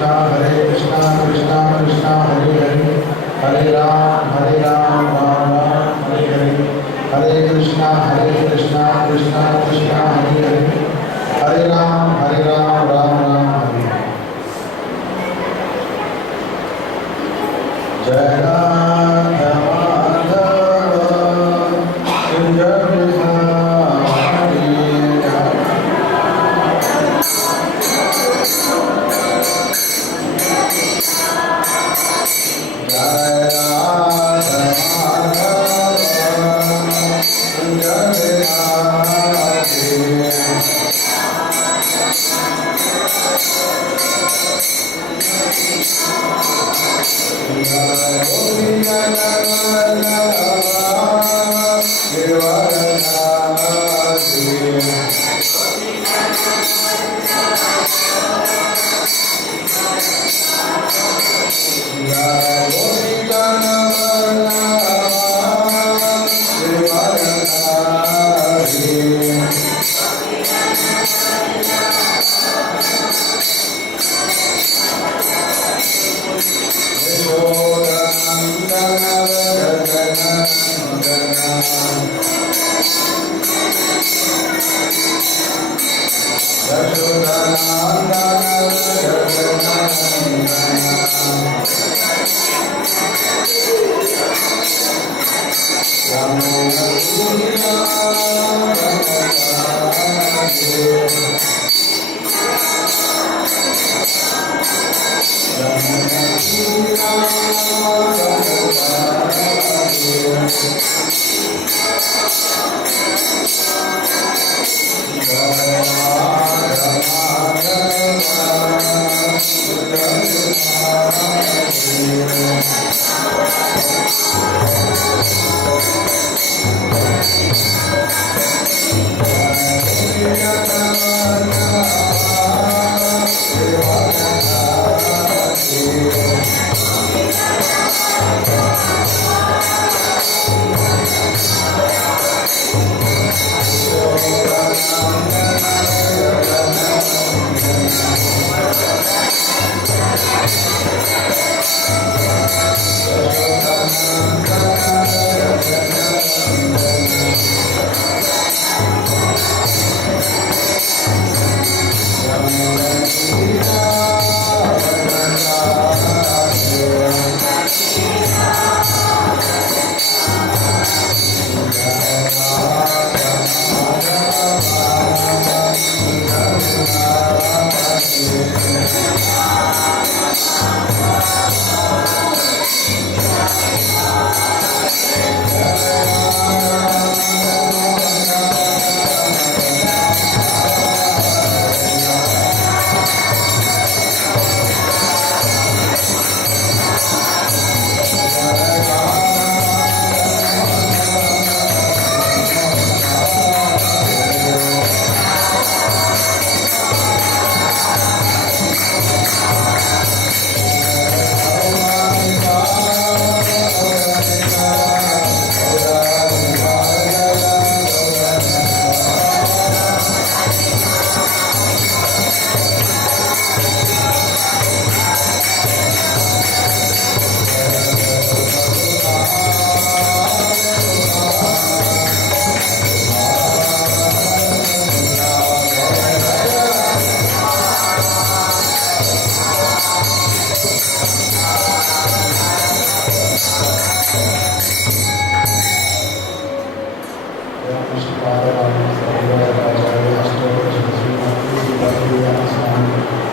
कृष्णा कृष्णा कृष्णा हरे हरे हरे राम राम राम हरे हरे कृष्णा कृष्णा कृष्णा हरे हरे हरे राम राम राम हरे जय राधा माधव कुंज बिहारी जय राधा माधव कुंज बिहारी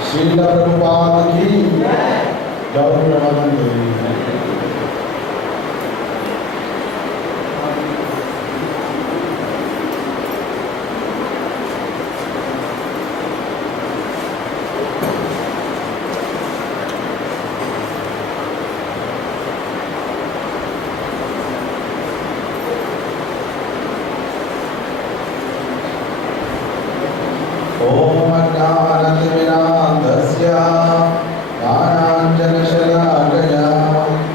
श्रील प्रभुपाद की गौर प्रबंध ज्ञानाञ्जनशलाकया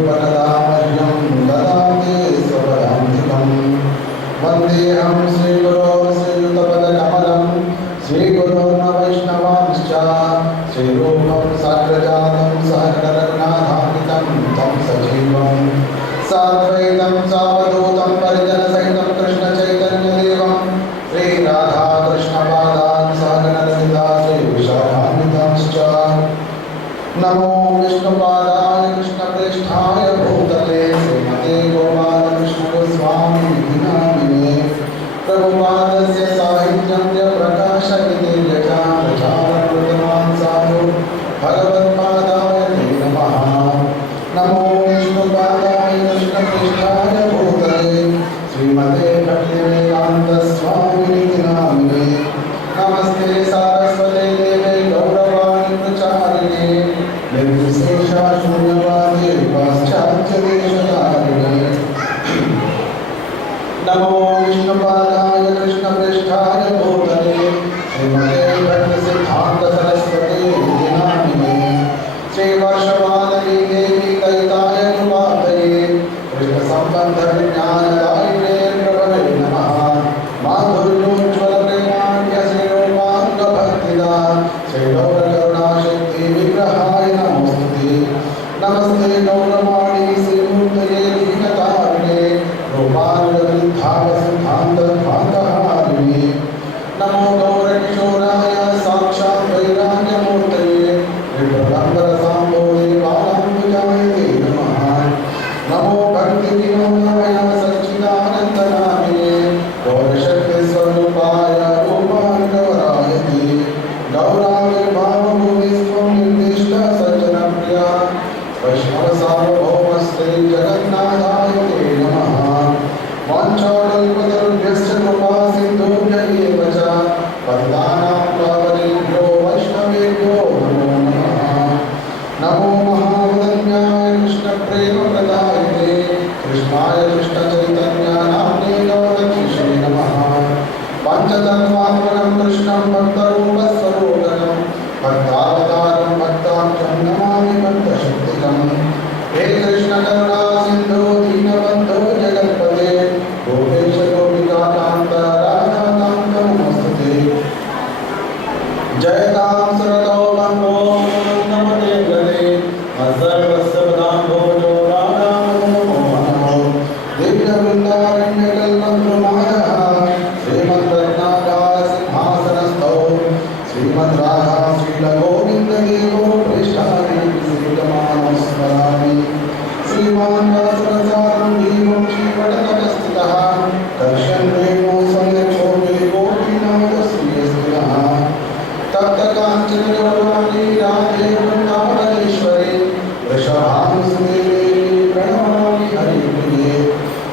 स्वरूपकदामह्यं ददाति स्वपदान्तिकम् वन्देऽहं श्रीगुरो श्रीयुतपदकमलं श्रीगुरोर्न वैष्णवांश्च श्रीरूपं साग्रजातं सहगणरघुनाथान्वितं तं सजीवं साद्वैतं सावधूतं परिजनसहितं कृष्णचैतन्यदेवं श्रीराधाकृष्णपादान् सहगणललिता श्रीविशाखान्वितांश्च नमो विष्णुपादाय कृष्णप्रेष्ठाय भूतले श्रीमते गोपालकृष्णगोस्वामिनिधि नामिने प्रभुपादस्य साहित्यं च प्रकाशयति प्रचारकृतवान् साधु भगवत्पादाय ते नमः नमो विष्णुपादाय कृष्णप्रेष्ठाय भूतले श्रीमते भक्तिवेदान्तस्वामिनिधि नामिने नमस्ते सारस्वते देवे गौरवाणी प्रचारिणे निर्विशेषा शून्यवादे पाश्चात्यदेशधारिणे नमो विष्णुपादाय कृष्णप्रेष्ठाय भूतले श्रीमते भक्तिसिद्धान्तसरस्वती नामिने श्रीवर्षवादनी देवी दयिताय कृपातये कृष्णसम्बन्धविज्ञानदायिने प्रभवे नमः माधुर्योज्ज्वलप्रेमाण्यश्रीरूपाङ्गभक्तिदा श्रीगौरकरुणाशक्ति विग्रहाय नमोस्तुते नमस्ते गौरवाणी श्रीमूर्तये दीनतारिणे रूपानुगतिभावसिद्धान्तध्वान्तहारिणे नमो गौरकिशोराय साक्षात् वैराग्यमूर्तये विप्रलम्बरसाम्भोजे बालाम्बुजाय ते नमः नमो भक्तिविनोदाय सच्चिदानन्दनामिने गौरशक्तिस्वरूपाय रूपानुगवराय ते गौराविर्भावभूमिस्त्वं निर्दिष्टा सज्जनप्रिया वैष्णवसार्वभौमस्ते जगन्नाथाय ते नमः वाञ्छाकल्पतरुभ्यश्च कृपासिन्धुभ्य एव च पतितानां पावनेभ्यो वैष्णवेभ्यो नमो नमः नमो महावदन्याय कृष्णप्रेमप्रदायिने कृष्णाय कृष्णचैतन्यनाम्ने गौरकीशे नमः पञ्चतत्त्वात्मकं कृष्णं भक्तरूपस्वरूपकं भक्तावतारं भक्ताख्यं नमामि भक्तशक्तिकम् हे कृष्ण करुणा सिन्धो दीनबन्धो जगत्पते गोपेश गोपिकान्त राधाकान्त नमोस्तुते जयतां सुरतो बन्धो नमते गते सर्वस्य पदाम्भोजो राधामो नमो दिव्यवृन्दारण्यकल्पद्रुमादः श्रीमद्रत्नाकर सिंहासनस्थौ श्रीमद्राधा श्रीलगोविन्ददेवो प्रेष्ठादिविमानं स्मरामि श्रीमान् वासुप्रसादं देवं श्रीवटतटस्थितः दर्शन्वेमो सम्यक्षोभे गोपीनाथश्रीयस्तिनः तप्तकाञ्चन गौराङ्गी राधे वृन्दावनेश्वरी वृषभानुसुते देवी प्रणमामि हरिप्रिये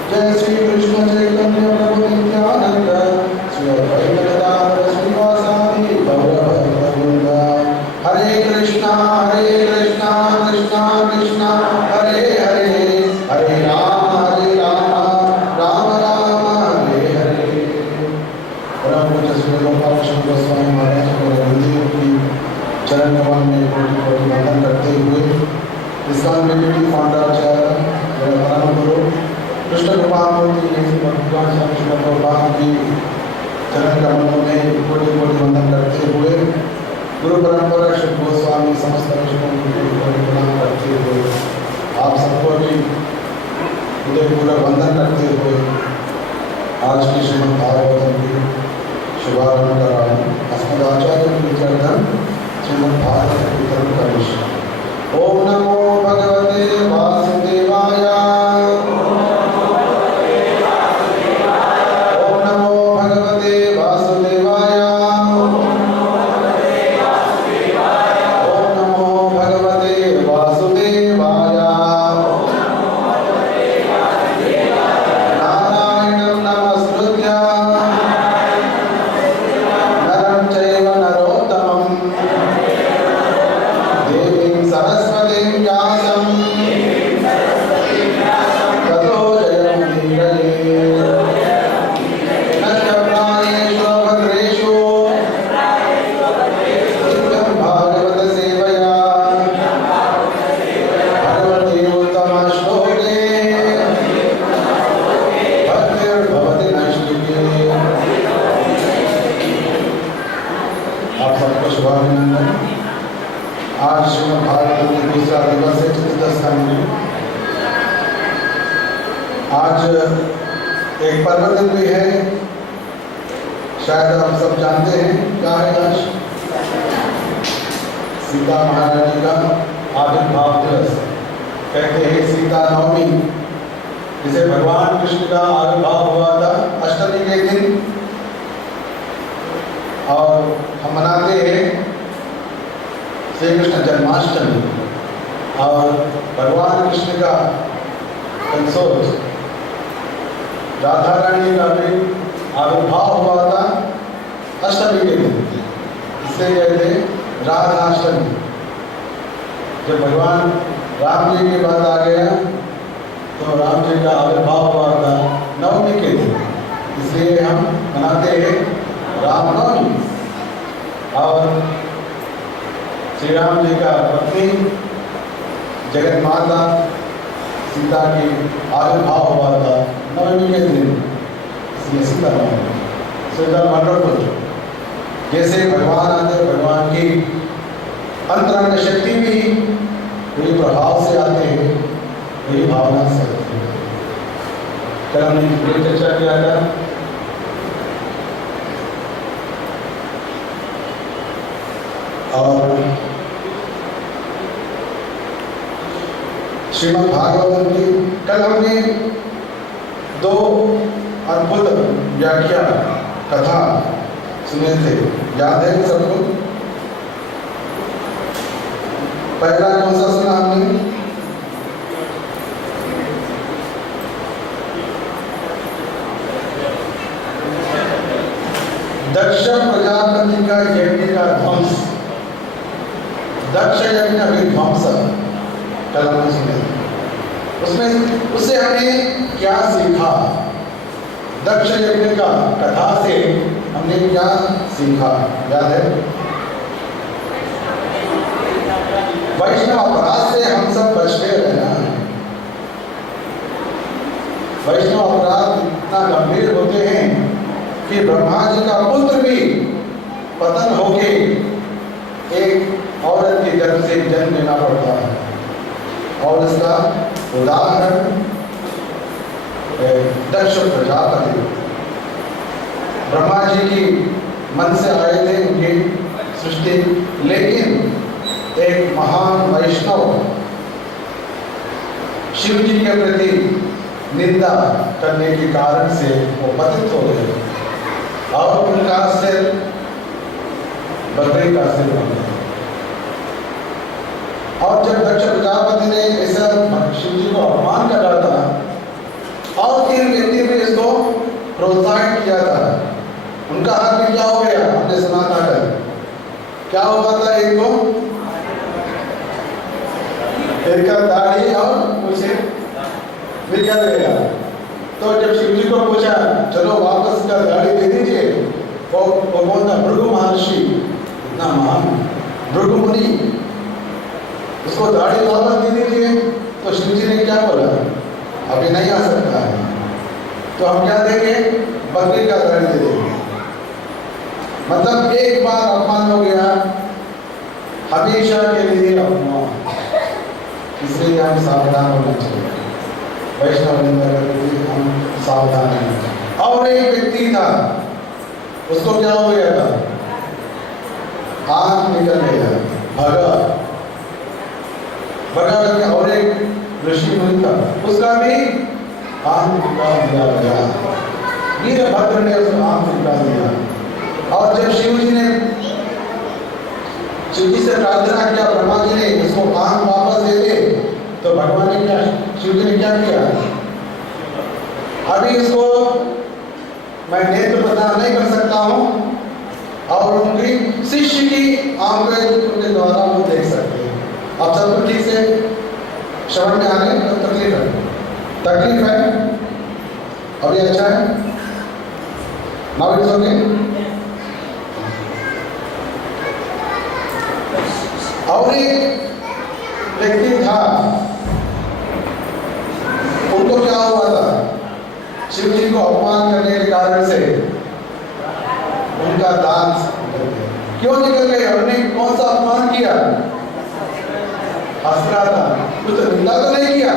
जय श्री कृष्ण चैतन्य प्रभु नित्यानंद श्री अद्वैत गदाधर श्रीवासादि गौरभक्तवृन्द हरे कृष्णा कृष्णा कृष्णा हरे हरे हरे राम राम राम हरे हरे परम पूज्य श्री गोपालकृष्ण गोस्वामी महाराज को गुरुदेव की चरण कमल में कोटि कोटि वंदन करते हुए इस्कॉन कमेटी फाउंडर चेयरमैन मेरे परम गुरु कृष्ण कृपामूर्ति भगवान स्वामी श्री प्रभुपाद की चरण कमलों में कोटि कोटि वंदन करते हुए गुरु परंपरा श्री गोस्वामी समस्त कृष्ण को प्रणाम करते हुए आप सबको भी हृदयपूर्वक वंदन करते हुए आज की श्रीमद् भागवतम की शुभारंभ कर रहा हूँ। अस्मदाचार्य कीर्तन श्रीमद् भागवत कीर्तन का विषय। ओम नमो भगवते वासुदेवाय ओम नमो भगवते वासुदेवाय ओम नमो भगवते वासुदेवाय नारायणं नमस्कृत्य नरं चैव नरोत्तमं देवीं सरस्वतीं व्यासं एक पर्व दिन भी है, शायद आप सब जानते हैं क्या है आज? सीता महारानी का आविर्भाव दिवस, कहते हैं सीता नवमी, जिसे भगवान कृष्ण का आविर्भाव हुआ था अष्टमी के दिन। और हम मनाते हैं श्री कृष्ण जन्माष्टमी, और भगवान कृष्ण का कंसोर्ट राधा रानी का भी आविर्भाव हुआ था अष्टमी के दिन, इसे कहते हैं राधाष्टमी। जब भगवान राम जी की बात आ गया तो राम जी का आविर्भाव हुआ था नवमी के दिन, इसलिए हम मनाते हैं रामनवमी। और श्री राम जी का पत्नी जगत माता सीता की आविर्भाव हुआ था नवमी के दिन, इसलिए सीता नवमी। सीता वंडरफुल, जैसे भगवान आते भगवान की अंतरंग शक्ति भी वही प्रभाव से आते हैं, वही भावना से आते हैं। कल हमने चर्चा किया था और श्रीमद् भागवतम की कल हमने 2 अद्भुत व्याख्या कथा सुने थे, याद है सबको? पहला कौन सा सुना हमने? दक्ष प्रजापति का यज्ञ का ध्वंस, दक्ष यज्ञ विध्वंस, कल हमने सुने। उसमें उससे हमने क्या सीखा? दक्ष यज्ञ का कथा से हमने क्या सीखा, याद है? वैष्णव अपराध से हम सब बचते रहना है। वैष्णव अपराध इतना गंभीर होते हैं कि ब्रह्मा जी का पुत्र भी पतन होके एक औरत के गर्भ से जन्म लेना पड़ता है। और इसका उदाहरण दक्ष प्रजापति, ब्रह्मा जी की मन से आए थे उनकी सृष्टि, लेकिन एक महान वैष्णव शिव जी के प्रति निंदा करने के कारण से वो पतित हो गए और उनका सिर बकरी का सिर बन गया। और जब दक्ष प्रजापति ने ऐसा शिव जी को अपमान कर रहा था और फिर व्यक्ति ने इसको प्रोत्साहित किया था, उनका हाथ में क्या हो गया? हमने सुना था कल, क्या हुआ था? एक को एक का दाढ़ी और मुझे निकल गया। तो जब शिव जी को पूछा चलो वापस का दाढ़ी दे दीजिए, वो कौन था? भृगु महर्षि, इतना महान भृगु मुनि, उसको दाढ़ी वापस दे दीजिए। तो शिव जी ने क्या बोला? अभी नहीं आ सकता है, तो हम क्या देंगे? बकरी का दाढ़ी दे देंगे। मतलब एक बार अपमान हो गया, हमेशा के लिए अपमान। इसलिए हम सावधान होना चाहिए, वैष्णव निंदा करने के हम सावधान हैं। और एक व्यक्ति था, उसको क्या हो गया था? आंख निकल गया, भगा करके। और एक ऋषि मुनि था, उसका भी आंख निकाल दिया गया। वीरभद्र ने उसका आंख निकाल दिया। और जब शिव जी से प्रार्थना किया, ब्रह्मा जी ने इसको आंख वापस दे दे, तो भगवान ने क्या, शिव जी ने क्या किया? अभी इसको मैं नेत्र प्रदान नहीं कर सकता हूँ, और उनकी शिष्य की आंखें उनके द्वारा वो देख सकते हैं। आप सबको ठीक से श्रवण में आने तो तकलीफ है? अभी अच्छा है? Now it's okay. और एक व्यक्ति था, उनको क्या हुआ था? शिव जी को अपमान करने के कारण से उनका दांत क्यों निकल गए? हमने कौन सा अपमान किया? हंस रहा था, कुछ निंदा तो नहीं किया।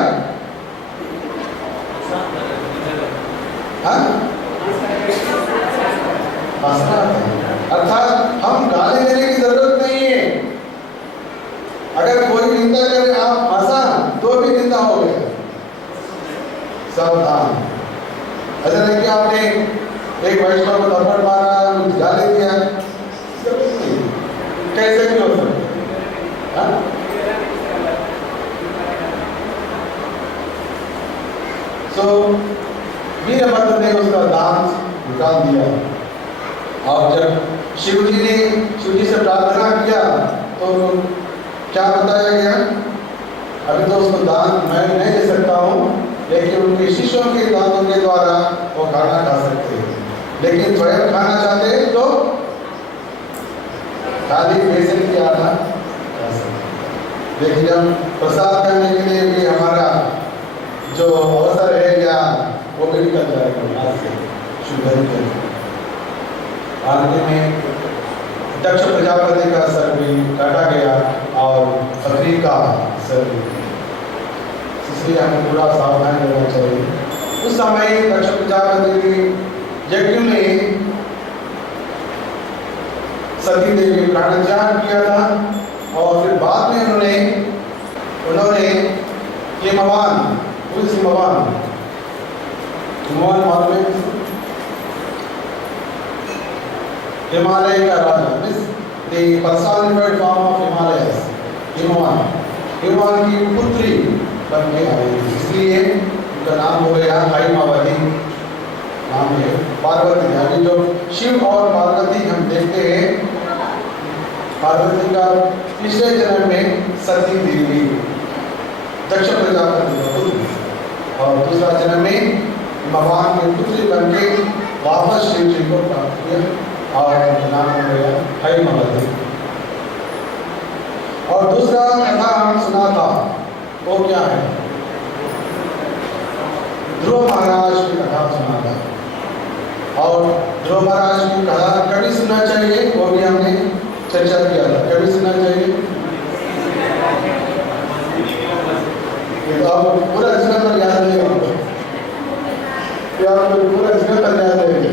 सावधान। ऐसा नहीं कि आपने एक वैष्णव को थप्पड़ मारा, कुछ गाली दिया, कैसे भी हो सकता है। सो वीरभद्र ने उसका दांत निकाल दिया और जब शिव जी से प्रार्थना किया तो क्या बताया गया, अभी तो उसको दांत मैं नहीं दे सकता हूँ, लेकिन उनके शिष्यों के दांतों के द्वारा वो खाना खा सकते हैं, लेकिन स्वयं खाना चाहते हैं तो खाली पैसे की आना खा सकते। लेकिन जब प्रसाद करने के लिए भी हमारा जो अवसर है या वो भी निकल जाएगा आज से शुभ आरती में दक्ष प्रजापति का सर भी काटा गया और बकरी का सर भी, इसलिए हमें पूरा सावधान रहना चाहिए। उस समय दक्ष प्रजापति की यज्ञ में सती देवी प्राण त्याग किया था और फिर बाद में उन्होंने हिमवान मालूम है, हिमालय का राजा, means the personified form of Himalayas, Himavan की पुत्री बन के आई, इसलिए उनका नाम हो गया हैमावती, नाम है पार्वती। अभी जो शिव और पार्वती हम देखते हैं, पार्वती का पिछले जन्म में सती देवी दक्ष प्रजापति का पुत्र और दूसरा जन्म में भगवान के पुत्री बन के वापस शिव जी को प्राप्त किया और नाम हो गया हैमावती। और दूसरा कथा हम सुना था वो क्या है, ध्रुव महाराज की कथा सुना था और ध्रुव महाराज की कथा कभी सुनना चाहिए वो भी हमने चर्चा किया था, कभी सुनना चाहिए। तो आप पूरा जीवन पर याद नहीं होगा, पूरा जीवन पर याद रहेगा।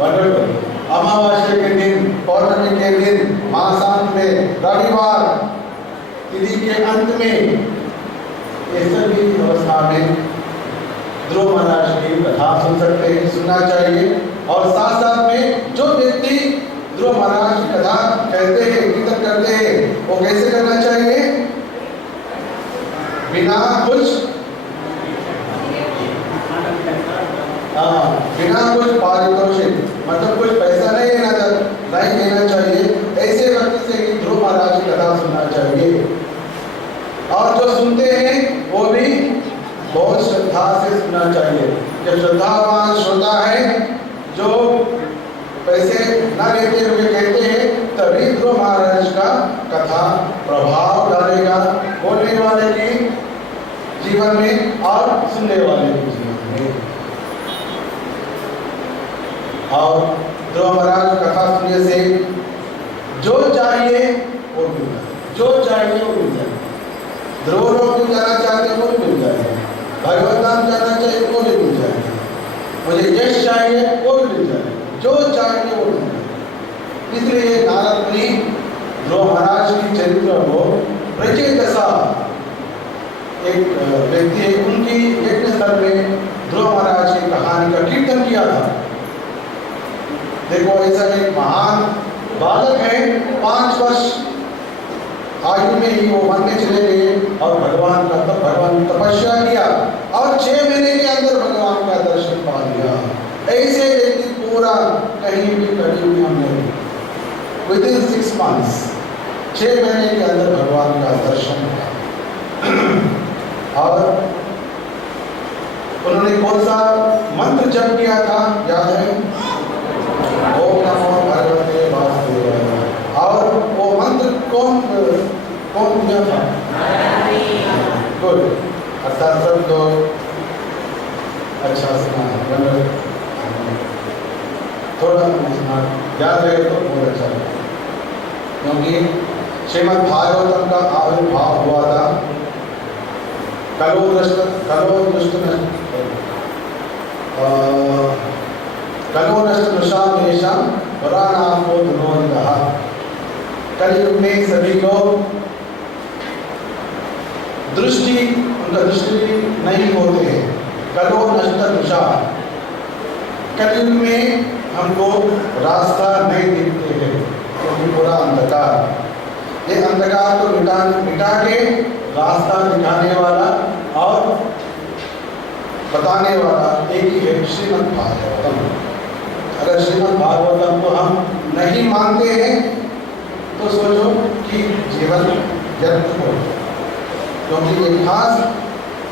वंडरफुल। अमावस्या के दिन, पौर्णमी के दिन, मासांत में, रविवार तिथि के अंत में, ये सभी अवस्था में ध्रुव महाराज की कथा सुन सकते हैं, सुनना चाहिए। और साथ साथ में जो व्यक्ति ध्रुव महाराज की कथा कहते हैं, कीर्तन करते हैं, वो कैसे करना चाहिए, बिना कुछ पारितोषिक, मतलब कुछ पैसा नहीं देना चाहिए, ऐसे व्यक्ति से ही ध्रुव महाराज की कथा सुनना चाहिए। और जो सुनते हैं वो भी बहुत श्रद्धा से सुनना चाहिए। जब श्रद्धावान श्रोता है जो पैसे न लेते हुए कहते हैं, तभी ध्रुव महाराज का कथा प्रभाव डालेगा बोलने वाले की जीवन में और सुनने वाले के जीवन में। और ध्रुव महाराज कथा सुनने से जो चाहिए वो मिल जाए, जो चाहिए वो मिल जाए। ध्रुव लोग भी जाना चाहते हैं वो भी मिल जाएगा, भगवत धाम जाना चाहिए वो भी मिल जाएगा, मुझे यश चाहिए वो भी मिल जाएगा, जो चाहिए वो मिल जाएगा। इसलिए नारद मुनि ध्रुव महाराज की चरित्र को प्रचेतसा एक व्यक्ति है, उनकी यज्ञ स्थल में ध्रुव महाराज की कहानी का कीर्तन किया था। देखो ऐसा एक महान बालक है, 5 वर्ष आयु में ही वो वन में चले गए और भगवान तपस्या किया और 6 महीने के अंदर भगवान का दर्शन पा लिया। ऐसे व्यक्ति पूरा कहीं भी कभी भी हमने विदिन 6 months 6 महीने के अंदर भगवान का दर्शन किया। और उन्होंने कौन सा मंत्र जप किया था याद है, ओम नमो भगवते वासुदेवाय। और वो मंत्र कौन दिया था, गुड, अर्थात सब तो अच्छा सुना, थोड़ा सुना याद रहे तो बहुत अच्छा है, क्योंकि श्रीमद् भागवतम का आविर्भाव हुआ था कलयुग में सभी लोग उनका दृष्टि नहीं होते हैं, कलो नष्ट तुषा, कलयुग में हमको रास्ता नहीं दिखते हैं क्योंकि पूरा अंधकार। ये अंधकार को मिटा के रास्ता दिखाने वाला और बताने वाला एक ही है, श्रीमद् भागवतम। अगर श्रीमद् भागवतम को हम नहीं मानते हैं तो सोचो कि जीवन व्यर्थ हो, क्योंकि ये खास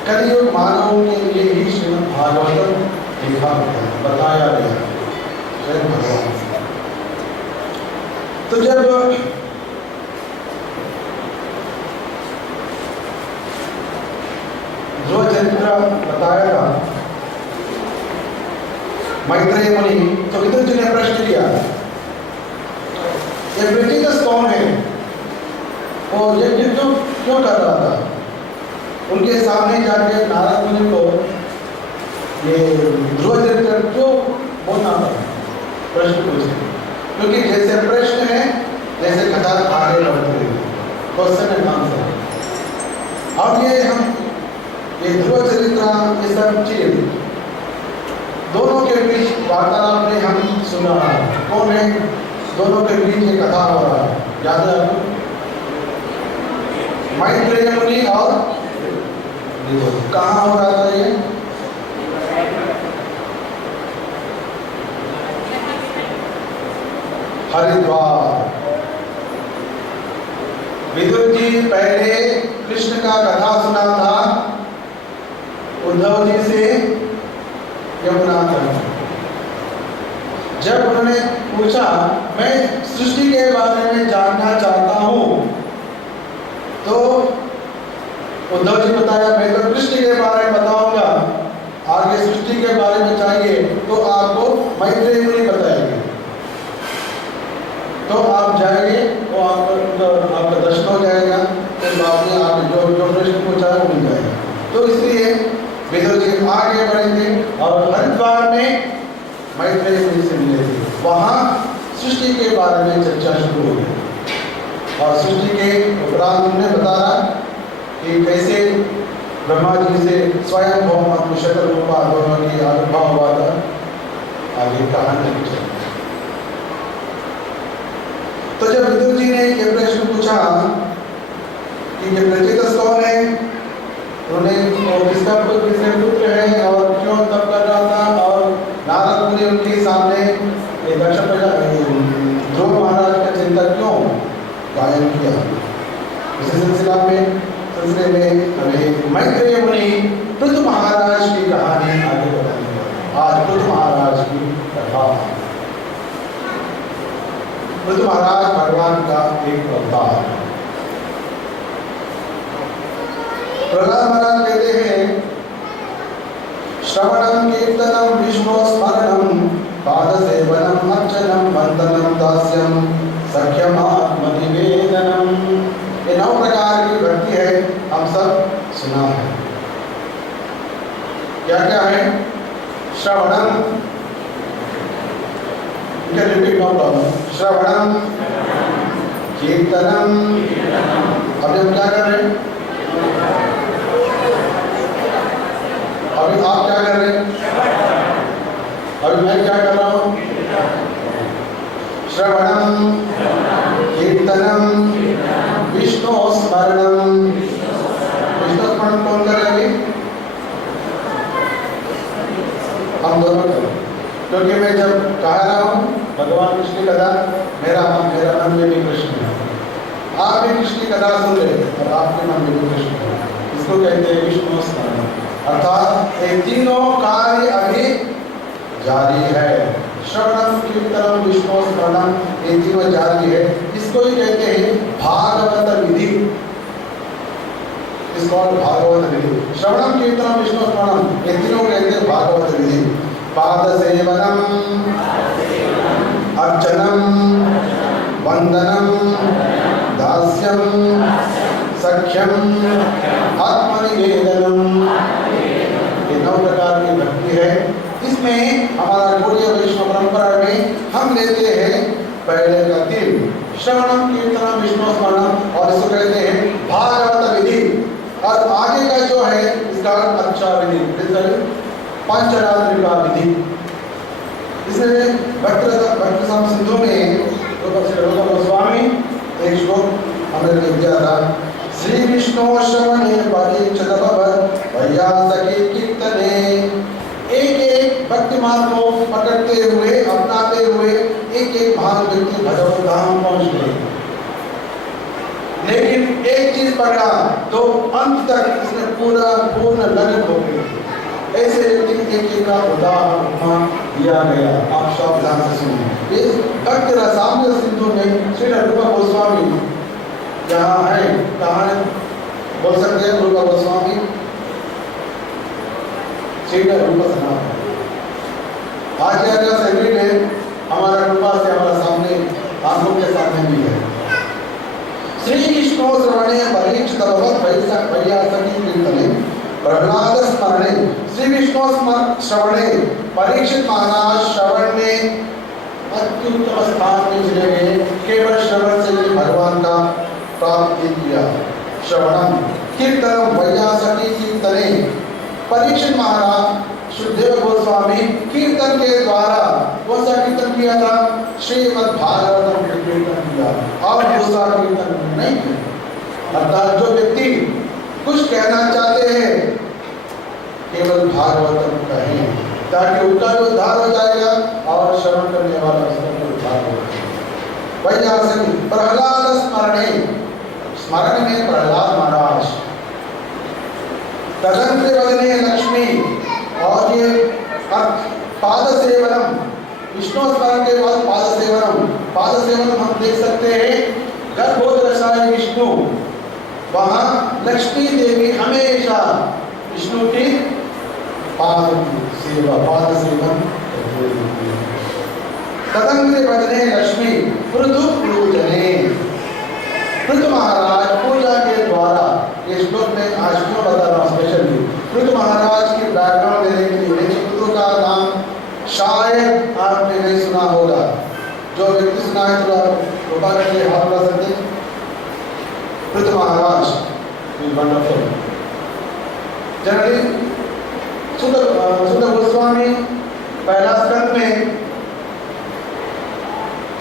कलयुग मानवों के लिए ही श्रीमद् भागवतम लिखा गया, बताया गया स्वयं भगवान। तो जब जो चरित्र बताया था मैत्रेय मुनि, तो विदुर जी ने प्रश्न किया, ये ब्रिटिश कौन है, वो यज्ञ क्यों कर रहा था? उनके सामने जाके नारद मुनि को ये ध्रुव चरित्र क्यों बोलना पड़ा, प्रश्न पूछे, क्योंकि जैसे प्रश्न है जैसे कथा आगे बढ़ती है, क्वेश्चन एंड आंसर। अब ये ध्रुव चरित्र, ये सब चीज दोनों के बीच वार्तालाप में हम सुन रहा है। कौन है? दोनों के बीच ये कथा हो रहा है, याद है? मैत्रेय मुनि और विदुर। कहाँ हो रहा था ये? हरिद्वार। विदुर जी पहले कृष्ण का कथा सुना था उद्धव जी से यमुना तट। जब उन्होंने पूछा मैं सृष्टि के बारे में जानना चाहता हूं, तो उद्धव जी बताया मैं तो कृष्ण के बारे में बताऊंगा, आगे सृष्टि के बारे में चाहिए तो आपको मैत्रेय मुनि बताएंगे, तो आप जाएंगे, वो आपका दर्शन हो जाएगा, फिर बाद में आपने जो प्रश्न पूछा है वो मिल जाएगा। तो इसलिए विदुर जी आगे बढ़ेंगे और हरिद्वार में मैत्रेय मुनि से मिले थे। वहाँ सृष्टि के बारे में चर्चा शुरू हो गई और सृष्टि के उपरांत उन्हें बताया कि कैसे ब्रह्मा जी से स्वयं भौम शकल रूपा दोनों की आविर्भाव हुआ था। आगे कहानी चली। तो जब विदुर जी ने ये प्रश्न पूछा कि ये प्रचेतस कौन है, उन्हें किसका पुत्र है और क्यों तप कर रहा था, और नारद मुनि उनके सामने ध्रुव महाराज का चिंतन क्यों गायन किया, इसी सिलसिले में हमें मैत्रेय मुनि पृथु महाराज की कहानी आगे बताएंगे। आज पृथु महाराज की कथा। पृथु महाराज भगवान का एक अवतार। प्रहलाद महाराज कहते हैं श्रवणम कीर्तनम विष्णु स्मरणम पाद सेवनम अर्चनम वंदनम दास्यम सख्यम आत्मनिवेदनम। ये 9 प्रकार की भक्ति है, हम सब सुना है। क्या क्या है? श्रवणम, रिपीट नो प्रॉब्लम। श्रवणम, कीर्तनम, अभी हम क्या कर रहे हैं? अभी आप क्या कर रहे हैं? अभी मैं क्या कर रहा हूँ? श्रवणम, कीर्तनम, विष्णु स्मरणम। विष्णु स्मरण कौन करेंगे? हम दोनों करें, क्योंकि मैं जब कह रहा हूँ भगवान कृष्ण की कथा, मेरा मन में भी कृष्ण है। आप भी कृष्ण की कथा सुन रहे और आपके मन में भी कृष्ण है। इसको कहते हैं विष्णु स्मरण। अर्थात ये तीनों कार्य अभी जारी है। श्रवणम, कीर्तनम, विष्णु स्मरणम, ये तीनों जारी है। इसको ही कहते हैं भागवत विधि। इसको भागवत विधि। श्रवणम, कीर्तनम, विष्णु स्मरणम, ये तीनों कहते हैं भागवत विधि। पाद सेवनम, अर्चनम, वंदनम, दास्यम, सख्यम, आत्मनिवेदनम, ये 9 प्रकार की भक्ति है। इसमें हमारा गौड़ीय वैष्णव परंपरा में हम लेते हैं पहले का 3 श्रवणम, कीर्तनम, विष्णु स्मरणम, और इसको कहते हैं भागवत विधि। और आगे का जो है इसका अच्छा विधि, पांचरात्रि का विधि। इसमें भक्त साम सिंधु में रूप गोस्वामी एक श्लोक हमें लिख दिया था। श्री विष्णु श्रवणे परीक्षित भगवत वैयासकी कीर्तने। एक एक भक्ति मार्ग को पकड़ते हुए अपनाते हुए एक एक महान व्यक्ति भगवत धाम पहुंच गए। लेकिन एक चीज पकड़ा तो अंत तक इसने पूर्ण लगन हो गई। ऐसे व्यक्ति एक एक का उदाहरण दिया गया। आप सब ध्यान से सुनिए। इस भक्त रसामृत सिंधु में श्री रूप गोस्वामी यहाँ है, कहाँ है बोल सकते हैं? रूप गोस्वामी श्री रूप सनातन आचार्य सेवी में हमारा कृपा से हमारा सामने आंखों के सामने भी है। श्री विष्णु श्रवणे परीक्षित भगवत वैयासकी कीर्तने प्रहलाद स्मरणे। श्री विष्णु श्रवणे परीक्षित महाराज श्रवण में अत्युत्तम स्थान में चले गए। केवल श्रवण से ही भगवान का प्राप्ति किया। श्रवणम कीर्तनम वैयासकी कीर्तने। परीक्षित महाराज सुखदेव गोस्वामी कीर्तन के द्वारा कौन सा कीर्तन किया था? श्रीमद् भागवतम का कीर्तन किया और दूसरा कीर्तन नहीं किया। अर्थात जो व्यक्ति कुछ कहना चाहते हैं केवल भागवतम कहें ताकि उनका भी उद्धार हो जाएगा और श्रवण करने वाला उसका भी उद्धार हो जाएगा। वैयासकी प्रहलाद स्मरणे। स्मरण में प्रहलाद महाराज। तदंत वदने लक्ष्मी। और ये पाद सेवनम। विष्णु स्मरण के बाद पाद सेवनम। पाद सेवनम हम देख सकते हैं गर्भोदरसाय विष्णु। वहां लक्ष्मी देवी हमेशा विष्णु की पाद सेवा पाद सेवन। तदंत वदने लक्ष्मी पृथु पूजने। पृथु महाराज पूजा के द्वारा इस श्लोक में आज क्यों बता रहा हूँ स्पेशली पृथु महाराज की बैकग्राउंड देने के लिए। लेकिन पृथु का नाम शायद आपने नहीं सुना होगा। जो व्यक्ति सुना है थोड़ा कृपा करके हाथ उठा सकते हैं। पृथु महाराज वंडरफुल। जनरली सुंदर गोस्वामी पहला स्कंद में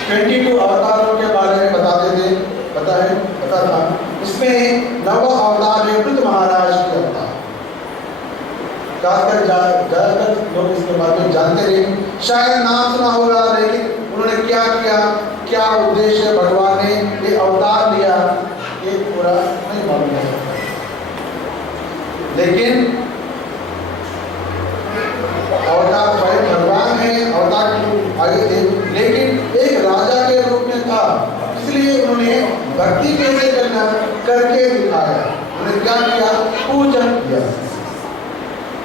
22 अवतारों के बारे में बताते थे। पता था। इसमें नव अवतार है पृथु महाराज के अवतार। खासकर ज्यादातर लोग इसके बारे में जानते नहीं। शायद नाम सुना होगा लेकिन उन्होंने क्या किया, क्या उद्देश्य भगवान ने ये अवतार लिया, ये पूरा नहीं मालूम है। लेकिन अवतार स्वयं भगवान है, अवतार आगे थे, लेकिन एक राजा के रूप में था। इसलिए उन्होंने भक्ति कैसे करना करके दिखाया। उन्होंने क्या किया? पूजन किया।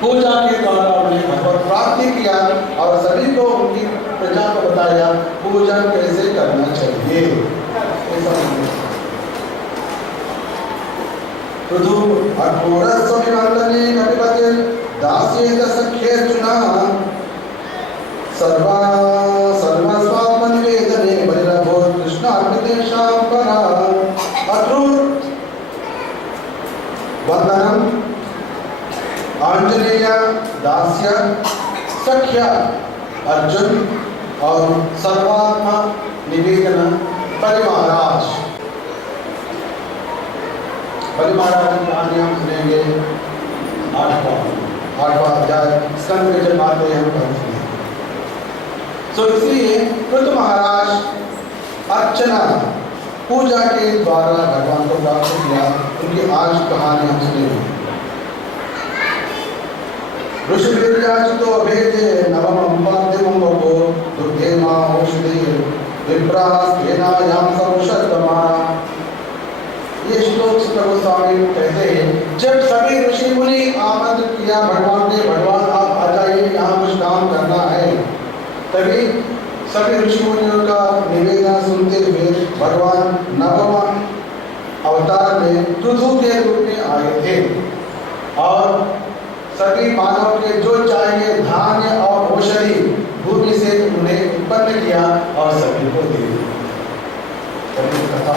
पूजा के द्वारा उन्होंने भगवत प्राप्ति किया और सभी को उनकी प्रजा को बताया पूजन कैसे करना चाहिए। पृथु अघोरस्वभिवन्दने कपिपते दास्येत सख्येर्जुना सर्वस्वात्मनिवेदने बलिरभो कृष्णार्पितेषां परा। अक्रूर वंदनम आंजनेय दास्य सख्य अर्जुन और सर्वात्मा निवेदन बलि महाराज। बलि महाराज की कहानी हम सुनेंगे 8वां अध्याय स्कंद के जब आते हैं हम पढ़ेंगे। तो इसलिए पृथु महाराज अर्चना पूजा के द्वारा भगवान को प्राप्त किया। उनकी आज कहानी हम सुनेंगे। ऋषिवीर्याचितो भेदे नवमं पाद्यमं वपो दुर्गे मां औषधि विप्रास्तेनायां सर्वशतमा। ये श्लोक सुंदर गोस्वामी कहते हैं जब सभी ऋषि मुनि आमंत्रित किया भगवान ने, भगवान आप आ जाइए यहाँ कुछ काम करना है, तभी सभी ऋषि मुनियों का निवेदन सुनते हुए भगवान नवमा अवतार में पृथु के रूप में आए थे और सभी मानव के जो चाहिए धान्य और औषधि भूमि से उन्हें उत्पन्न किया और सभी को दे दिया। कथा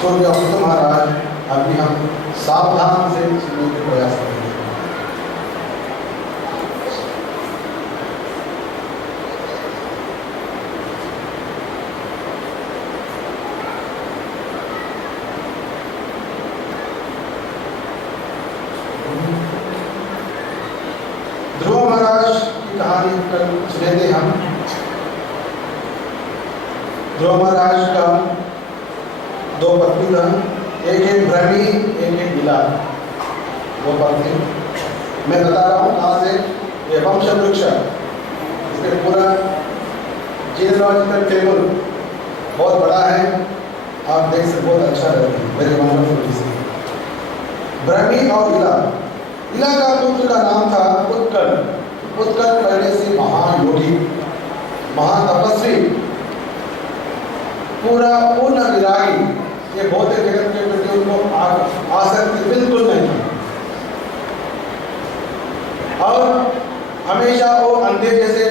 सूर्य महाराज अभी हम सावधान से सुनने के प्रयास करेंगे। कहानी सुने थे हम। ध्रुव महाराज का दो पत्नी था, एक है भ्रमी, एक है गिला, वो पत्नी। मैं बता रहा हूँ कहाँ से, ये वंश वृक्ष, इसके पूरा जीनोलॉजिकल टेबल बहुत बड़ा है, आप देख सकते, बहुत अच्छा है, वेरी वंडरफुल। भ्रमी और इला, इला का पुत्र का नाम था उत्कल। उत्कल पहले से महायोगी, महातपस्वी, पूर्ण विरागी, ये भौतिक जगत के प्रति उनको आसक्ति बिल्कुल नहीं थी। और हमेशा वो अंधे जैसे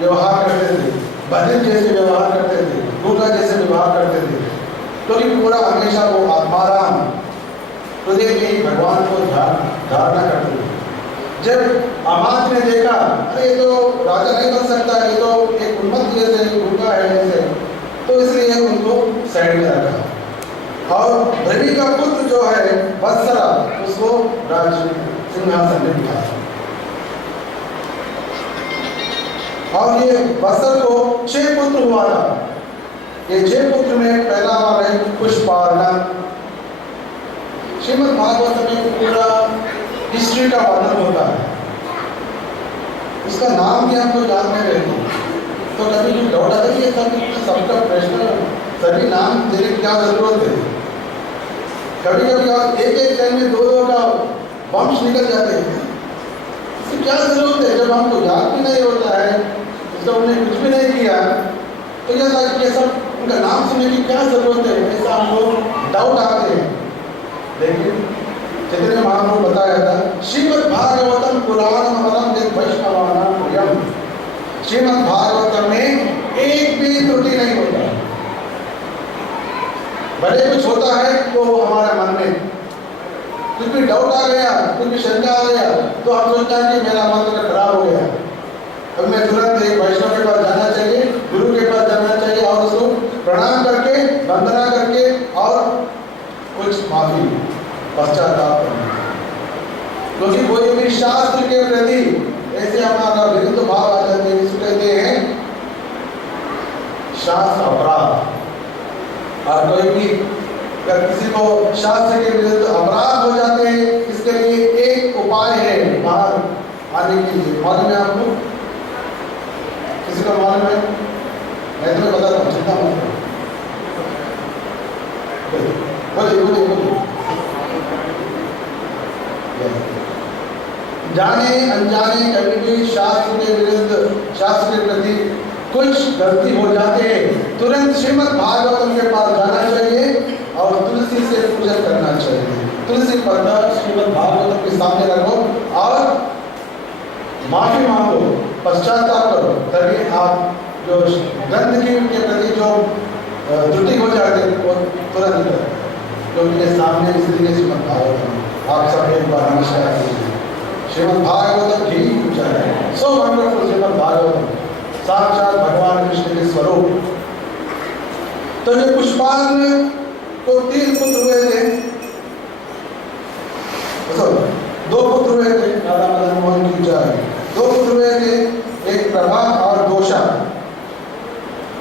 व्यवहार करते थे, बधिर जैसे व्यवहार करते थे, दूल्हा जैसे व्यवहार करते थे, क्योंकि पूरा हमेशा वो आत्माराम हृदय में ही भगवान को धारणा करते थे। जब अमात्य ने देखा, अरे ये तो राजा नहीं बन सकता, ये तो एक उन्मत्त जैसे दूल्हा है जैसे, तो इसलिए उनको साइड में रखा। और रवि का पुत्र जो है वत्सरा, उसको राज सिंहासन में बिठाया। और ये वत्सर को 6 पुत्र हुआ था। ये 6 पुत्र में पहला वाला है पुष्पार्णा। श्रीमद् भागवत में पूरा हिस्ट्री का वर्णन होता है, उसका नाम भी हमको याद नहीं रहती, तो कभी भी डाउट आता है कि सबका प्रश्न सभी नाम देने की क्या जरूरत है। कभी कभी आप एक टाइम में 2 का वंश निकल जाते हैं, इसकी क्या जरूरत है। जब हमको याद भी नहीं होता है, जब उन्हें कुछ भी नहीं किया, तो ये सब उनका नाम सुनने की क्या जरूरत है, ऐसा हमको डाउट आते हैं। लेकिन चैतन्य महाप्रभु बताया था, श्रीमद् भागवतम पुराणम अमरम यद् वैष्णवानां प्रियम। श्रीमद् भागवतम में एक भी त्रुटि नहीं होता, भले कुछ होता है तो वो हमारे मन में कुछ भी डाउट आ गया, कुछ भी शंका आ गया, तो हम सोचते हैं कि मेरा मन तो खराब हो गया, अब मैं तुरंत एक वैष्णव के पास जाना चाहिए, गुरु के पास जाना चाहिए और उसको प्रणाम करके, वंदना करके और कुछ माफी पश्चाताप करना। क्योंकि कोई भी शास्त्र के प्रति ऐसे हमारा विरुद्ध भाव आ जाते हैं, इसको कहते हैं शास्त्र अपराध। और कोई भी अगर किसी को शास्त्र के विरुद्ध अपराध हो जाते हैं, इसके लिए एक उपाय है बाहर आने के लिए। मालूम है आपको? किसी को मालूम है? मैं तुम्हें बताता हूँ, चिंता मत करो। बोलिए बोलिए बोलिए। जाने अनजाने कभी भी शास्त्र के विरुद्ध, शास्त्र के प्रति कुछ गलती हो जाते हैं, तुरंत श्रीमद् भागवतम के पास जाना चाहिए और तुलसी से पूजन करना चाहिए। तुलसी पत्ता श्रीमद् भागवतम के सामने रखो और माफी मांगो, पश्चाताप करो, तभी आप जो गंदगी के प्रति जो त्रुटि हो जाते हैं वो तुरंत क्योंकि सामने इसलिए श्रीमद् भागवतम आप सब एक बार नमस्कार कीजिए। श्रीमद् भागवतम ही पूजा है, सो वंडरफुल श्रीमद् भागवतम, साक्षात भगवान कृष्ण के स्वरूप। तो ये पुष्पार्णा को 3 पुत्र हुए थे, 2 पुत्र हुए थे, राधा मदन मोहन की जय। 2 पुत्र हुए थे, एक प्रभा और दोषा।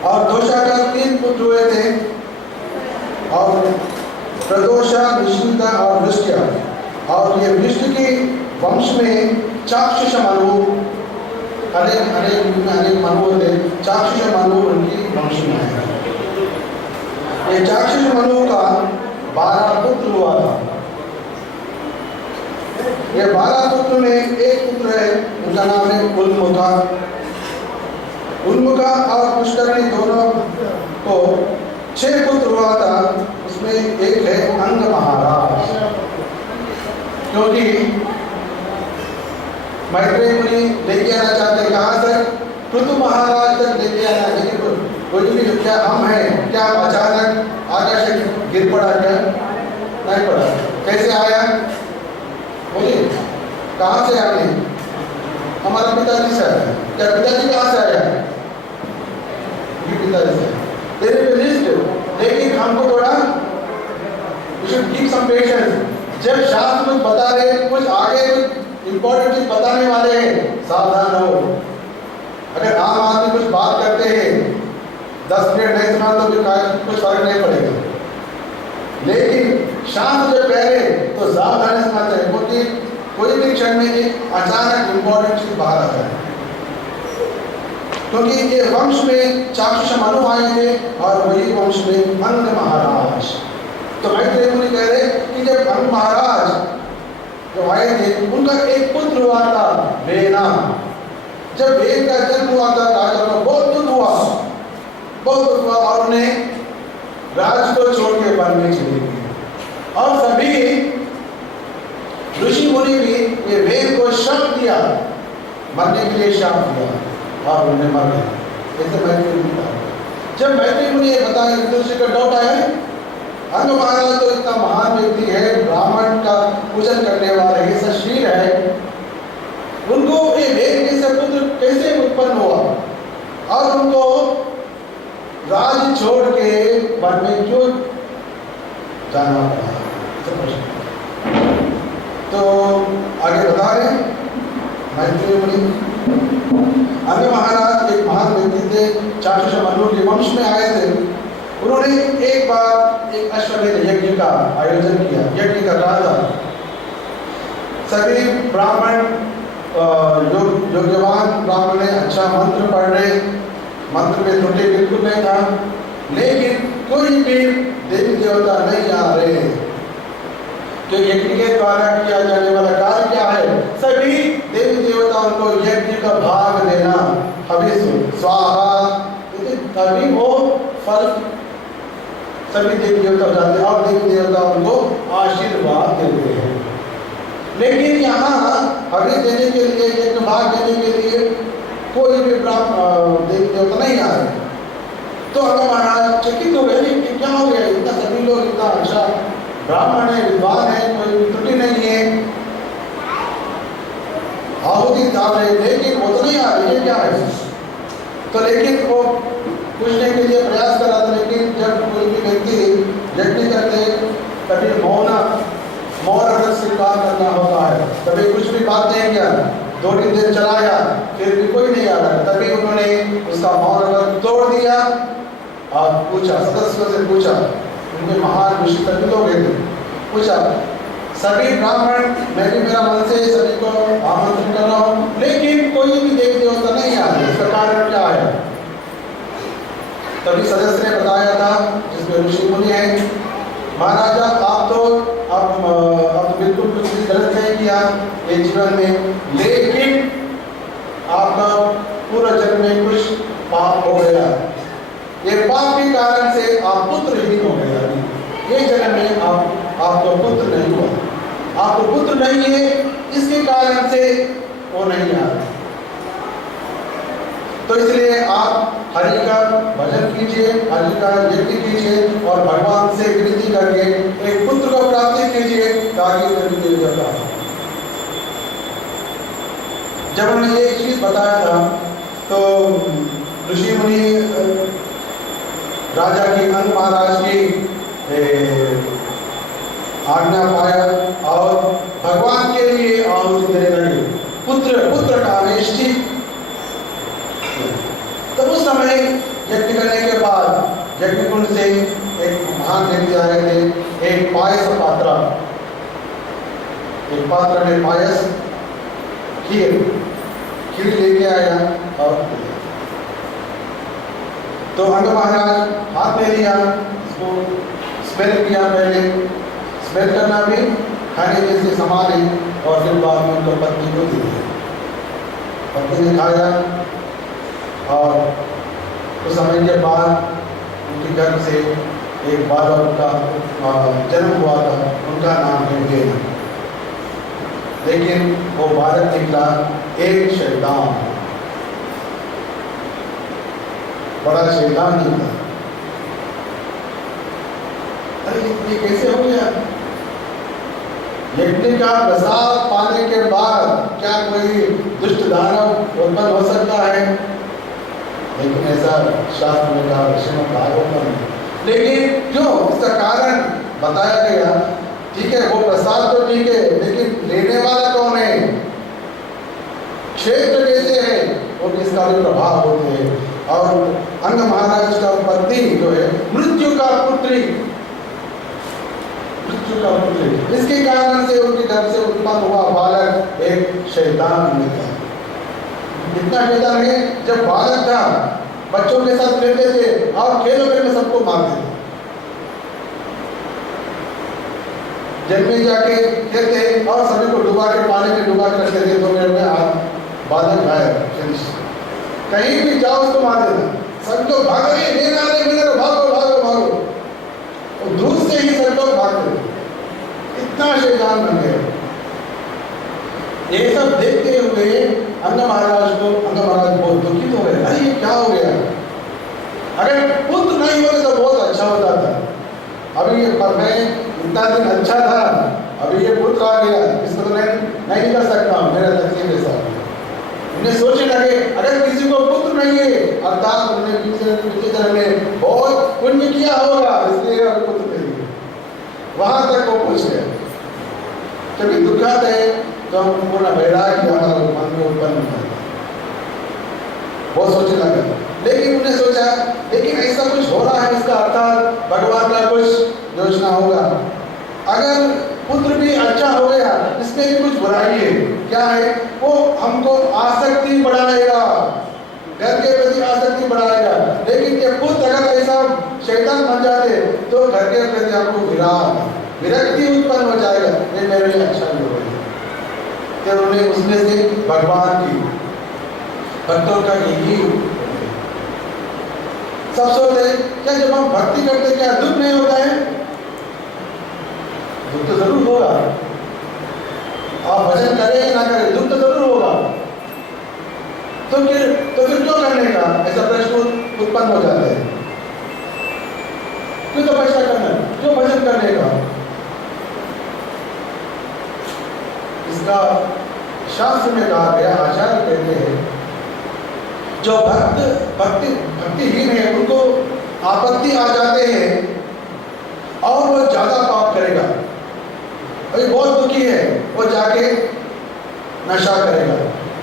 और दोषा का 3 पुत्र हुए थे, और प्रदोषा, विष्णुता और वृष्टिया। और ये विष्णु के वंश में चाक्षुष मनु, अनेक मनु होते, चाक्षुष मनु उनकी वंश में है। ये चाक्षुष मनु का 12 पुत्र हुआ था। ये 12 पुत्र में एक पुत्र है, उनका नाम है उन्मुखा। उन्मुखा और पुष्करणी दोनों को 6 पुत्र हुआ था, उसमें एक है अंग महाराज। क्योंकि मैत्रेय मुनि लेके आना चाहते हैं, कहाँ तक? पृथु महाराज तक लेके आना। लेकिन कोई भी क्या हम हैं, क्या अचानक आकाश से गिर पड़ा? क्या नहीं पड़ा? कैसे आया? बोलिए, कहाँ से आए? हमारा पिताजी से आया। क्या पिताजी कहाँ से आया? पिताजी से। लेकिन हमको थोड़ा कीप सम पेशेंस। जब शास्त्र कुछ बता रहे, कुछ आगे कुछ इंपॉर्टेंट चीज बताने वाले हैं, सावधान रहो। अगर आम आदमी कुछ बात करते हैं, 10 मिनट नहीं सुना तो भी कुछ फर्क नहीं पड़ेगा, लेकिन शांत जब पहले तो सावधानी से सुनाते हैं, क्योंकि कोई भी क्षण में एक अचानक इंपॉर्टेंट चीज बाहर आता है। क्योंकि ये वंश में चाक्षुष मनु आए थे और वही वंश में अंग महाराज। तो मैत्रेय मुनि कह रहे कि जब अंग महाराज जो आए थे उनका एक पुत्र हुआ था वेना। जब वेद का जन्म हुआ था राजा को बहुत दुख हुआ और उन्हें राज को छोड़ के वन में चले गए। और सभी ऋषि मुनि भी ये वेद को श्राप दिया, मरने के लिए श्राप दिया और उन्हें मर गए। ऐसे मैत्रेय मुनि कहा। जब मैत्रेय मुनि ये बताया कि दूसरे का डाउट आया, अंग महाराज तो इतना महान व्यक्ति है, ब्राह्मण का पूजन करने वाले ये सशील है, उनको ये वेद से पुत्र कैसे उत्पन्न हुआ और उनको राज छोड़ के वन में क्यों जाना पड़ा? तो आगे बता रहे मैत्रेय मुनि, अंग महाराज एक महान व्यक्ति थे, चाक्षुष मनु के वंश में आए थे। उन्होंने एक बार एक अश्वमेध यज्ञ का आयोजन किया। यज्ञ कर रहा था, सभी ब्राह्मण योग्यवान ब्राह्मण ने अच्छा मंत्र पढ़ रहे, मंत्र में त्रुटि बिल्कुल नहीं था, लेकिन कोई भी देवी देवता नहीं आ रहे। तो यज्ञ के द्वारा किया जाने वाला कार्य क्या है? सभी देवी देवताओं को यज्ञ का भाग देना, हविष स्वाहा, तभी वो फल सभी देवी देवता जाते हैं और देवी देवता उनको आशीर्वाद देते हैं। लेकिन यहाँ हविष देने के लिए, यज्ञ भाग देने के लिए कोई भी देवी देवता नहीं आ रहे। तो अंग महाराज चकित हो गए कि क्या हो गया, इतना सभी लोग इतना अच्छा ब्राह्मण है, विद्वान है, कोई त्रुटि नहीं है, आहुति डाल रहे, लेकिन वो तो नहीं आ रही है, क्या है? तो लेकिन वो पूछने के लिए प्रयास कर रहा था, लेकिन जब कोई भी व्यक्ति यज्ञ करते कभी मौन व्रत स्वीकार करना होता है, कभी कुछ भी बात नहीं किया, 2-3 दिन चलाया, फिर भी कोई नहीं आ रहा, तभी उन्होंने उसका मौन व्रत तोड़ दिया और पूछा, सदस्यों से पूछा, उनके महान ऋषि सभी लोग थे, पूछा सभी ब्राह्मण, मैं भी मेरा मन से सभी को आमंत्रण कर रहा हूँ, लेकिन कोई भी देवी देवता नहीं आ रहे, इसका कारण क्या है? तभी सदस्य ने बताया था, जिसमें ऋषि मुनि है, महाराजा आप तो अब बिल्कुल कुछ भी गलत नहीं किया ये जीवन में, लेकिन आपका पूरा जन्म में कुछ पाप हो गया, ये पाप के कारण से आप पुत्रहीन हो गया। ये जन्म में आपको पुत्र नहीं हुआ, आपको पुत्र नहीं है, इसके कारण से वो नहीं आ रहा। तो इसलिए आप हरि का भजन कीजिए, हरि का यज्ञ कीजिए और भगवान से विनती करके एक पुत्र को प्राप्ति कीजिए ताकि देवी देवता। जब उन्होंने एक चीज बताया था तो ऋषि मुनि राजा की, अंग महाराज की आज्ञा पाया और भगवान के लिए आहुति देने लगे, पुत्र का अनिष्टि। तो उस समय यज्ञ करने के बाद यज्ञ कुंड से एक महान व्यक्ति आए थे, एक पायस पात्र में पायस खीर लेके आया और तो अंग महाराज हाथ में लिया, इसको स्मेल किया, पहले स्मेल करना भी खाने जैसे संभाले और फिर बाद में उनको पत्नी को दी। पत्नी ने खाया और कुछ समय के बाद उनके गर्भ से एक बालक का जन्म हुआ था, उनका नाम है वेद। लेकिन वो बालक निकला एक शैतान, बड़ा शैतान निकला। अरे ये कैसे हो गया? यज्ञ का प्रसाद पाने के बाद क्या कोई दुष्ट दानव उत्पन्न हो सकता है? लेकिन ऐसा शास्त्र में कहा, श्रीमद् भागवत में। लेकिन क्यों? इसका कारण बताया गया। ठीक है, वो प्रसाद तो ठीक है, लेकिन लेने वाला कौन है? क्षेत्र कैसे है और किसका भी प्रभाव होते हैं। और अंग महाराज का पत्नी जो है मृत्यु का पुत्री, इसके कारण से उनके घर से उत्पन्न हुआ बालक एक शैतान निकला। इतना शैतान है, जब बालक था बच्चों के साथ खेलते थे और खेलों में सबको मारते थे। जब में जाके खेलते और सभी को डुबा के पानी में डुबा के रखते थे, 2 मिनट में हाथ बालक गायब। कहीं भी जाओ उसको मार देना, सब लोग भागो, भागो भागो भागो, और दूर से ही सब लोग भागते। इतना शैतान बन गए। ये सब देखते हुए अंग महाराज बहुत दुखित हो गए। अरे ये क्या हो गया? अगर पुत्र नहीं होते तो बहुत अच्छा होता था। अभी ये मैं इतना दिन अच्छा था, अभी ये पुत्र आ गया, इसको तो नहीं कर सकता हूँ, मेरा तकलीफ ऐसा। उन्हें सोचने लगे अगर किसी को पुत्र नहीं है अर्थात उन्हें पिछले जन्म में बहुत पुण्य किया होगा, इसलिए पुत्र नहीं है। वहां तक वो पहुंच गए। कभी दुखद है तो हम पूर्ण वैराग्य हमारे मन में उत्पन्न होता है, वो सोचने लगा। लेकिन उन्हें सोचा लेकिन ऐसा कुछ हो रहा है, इसका अर्थात भगवान का कुछ योजना होगा। अगर पुत्र भी अच्छा हो गया, इसमें भी कुछ बुराई है। क्या है? वो हमको आसक्ति बढ़ाएगा, घर के प्रति आसक्ति बढ़ाएगा। लेकिन ये पुत्र अगर ऐसा शैतान बन जाते तो घर के प्रति हमको विरक्ति उत्पन्न हो जाएगा, ये मेरे लिए अच्छा नहीं होगा। तो उन्हें उसमें से भगवान की भक्तों का यही सब सोचते क्या जब हम भक्ति करते क्या दुख नहीं होता है? दुख तो जरूर होगा। आप भजन करें या ना करें, दुख तो जरूर होगा। तो फिर क्यों करने का ऐसा प्रश्न उत्पन्न हो जाता है। क्यों तपस्या करना, क्यों भजन करने का? इसका शास्त्र में कहा गया, आचार्य कहते हैं जो भक्तिहीन है उनको आपत्ति आ जाते हैं और वो ज्यादा पाप करेगा। अभी बहुत दुखी है, वो जाके नशा करेगा,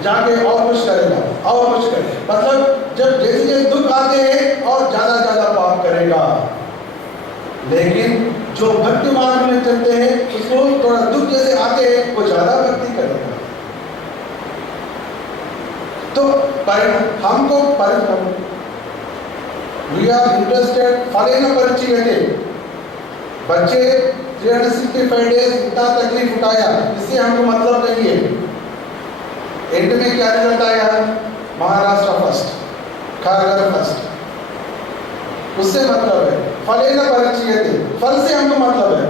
जाके और कुछ करेगा और कुछ करेगा। मतलब जब जैसे जैसे दुख आते हैं और ज्यादा पाप करेगा। लेकिन जो भक्ति मार्ग में चलते हैं उसको थोड़ा दुख जैसे आते हैं वो ज्यादा भक्ति करेगा। तो हमको वी आर इंटरेस्टेड फलेन परिचयते। बच्चे 365 डेज इतना तकलीफ उठाया, इससे हमको मतलब नहीं है। एंड में क्या रिजल्ट आया? Maharashtra first, Kharghar first. उससे मतलब है फलेन परिचयते, फल से हमको मतलब है।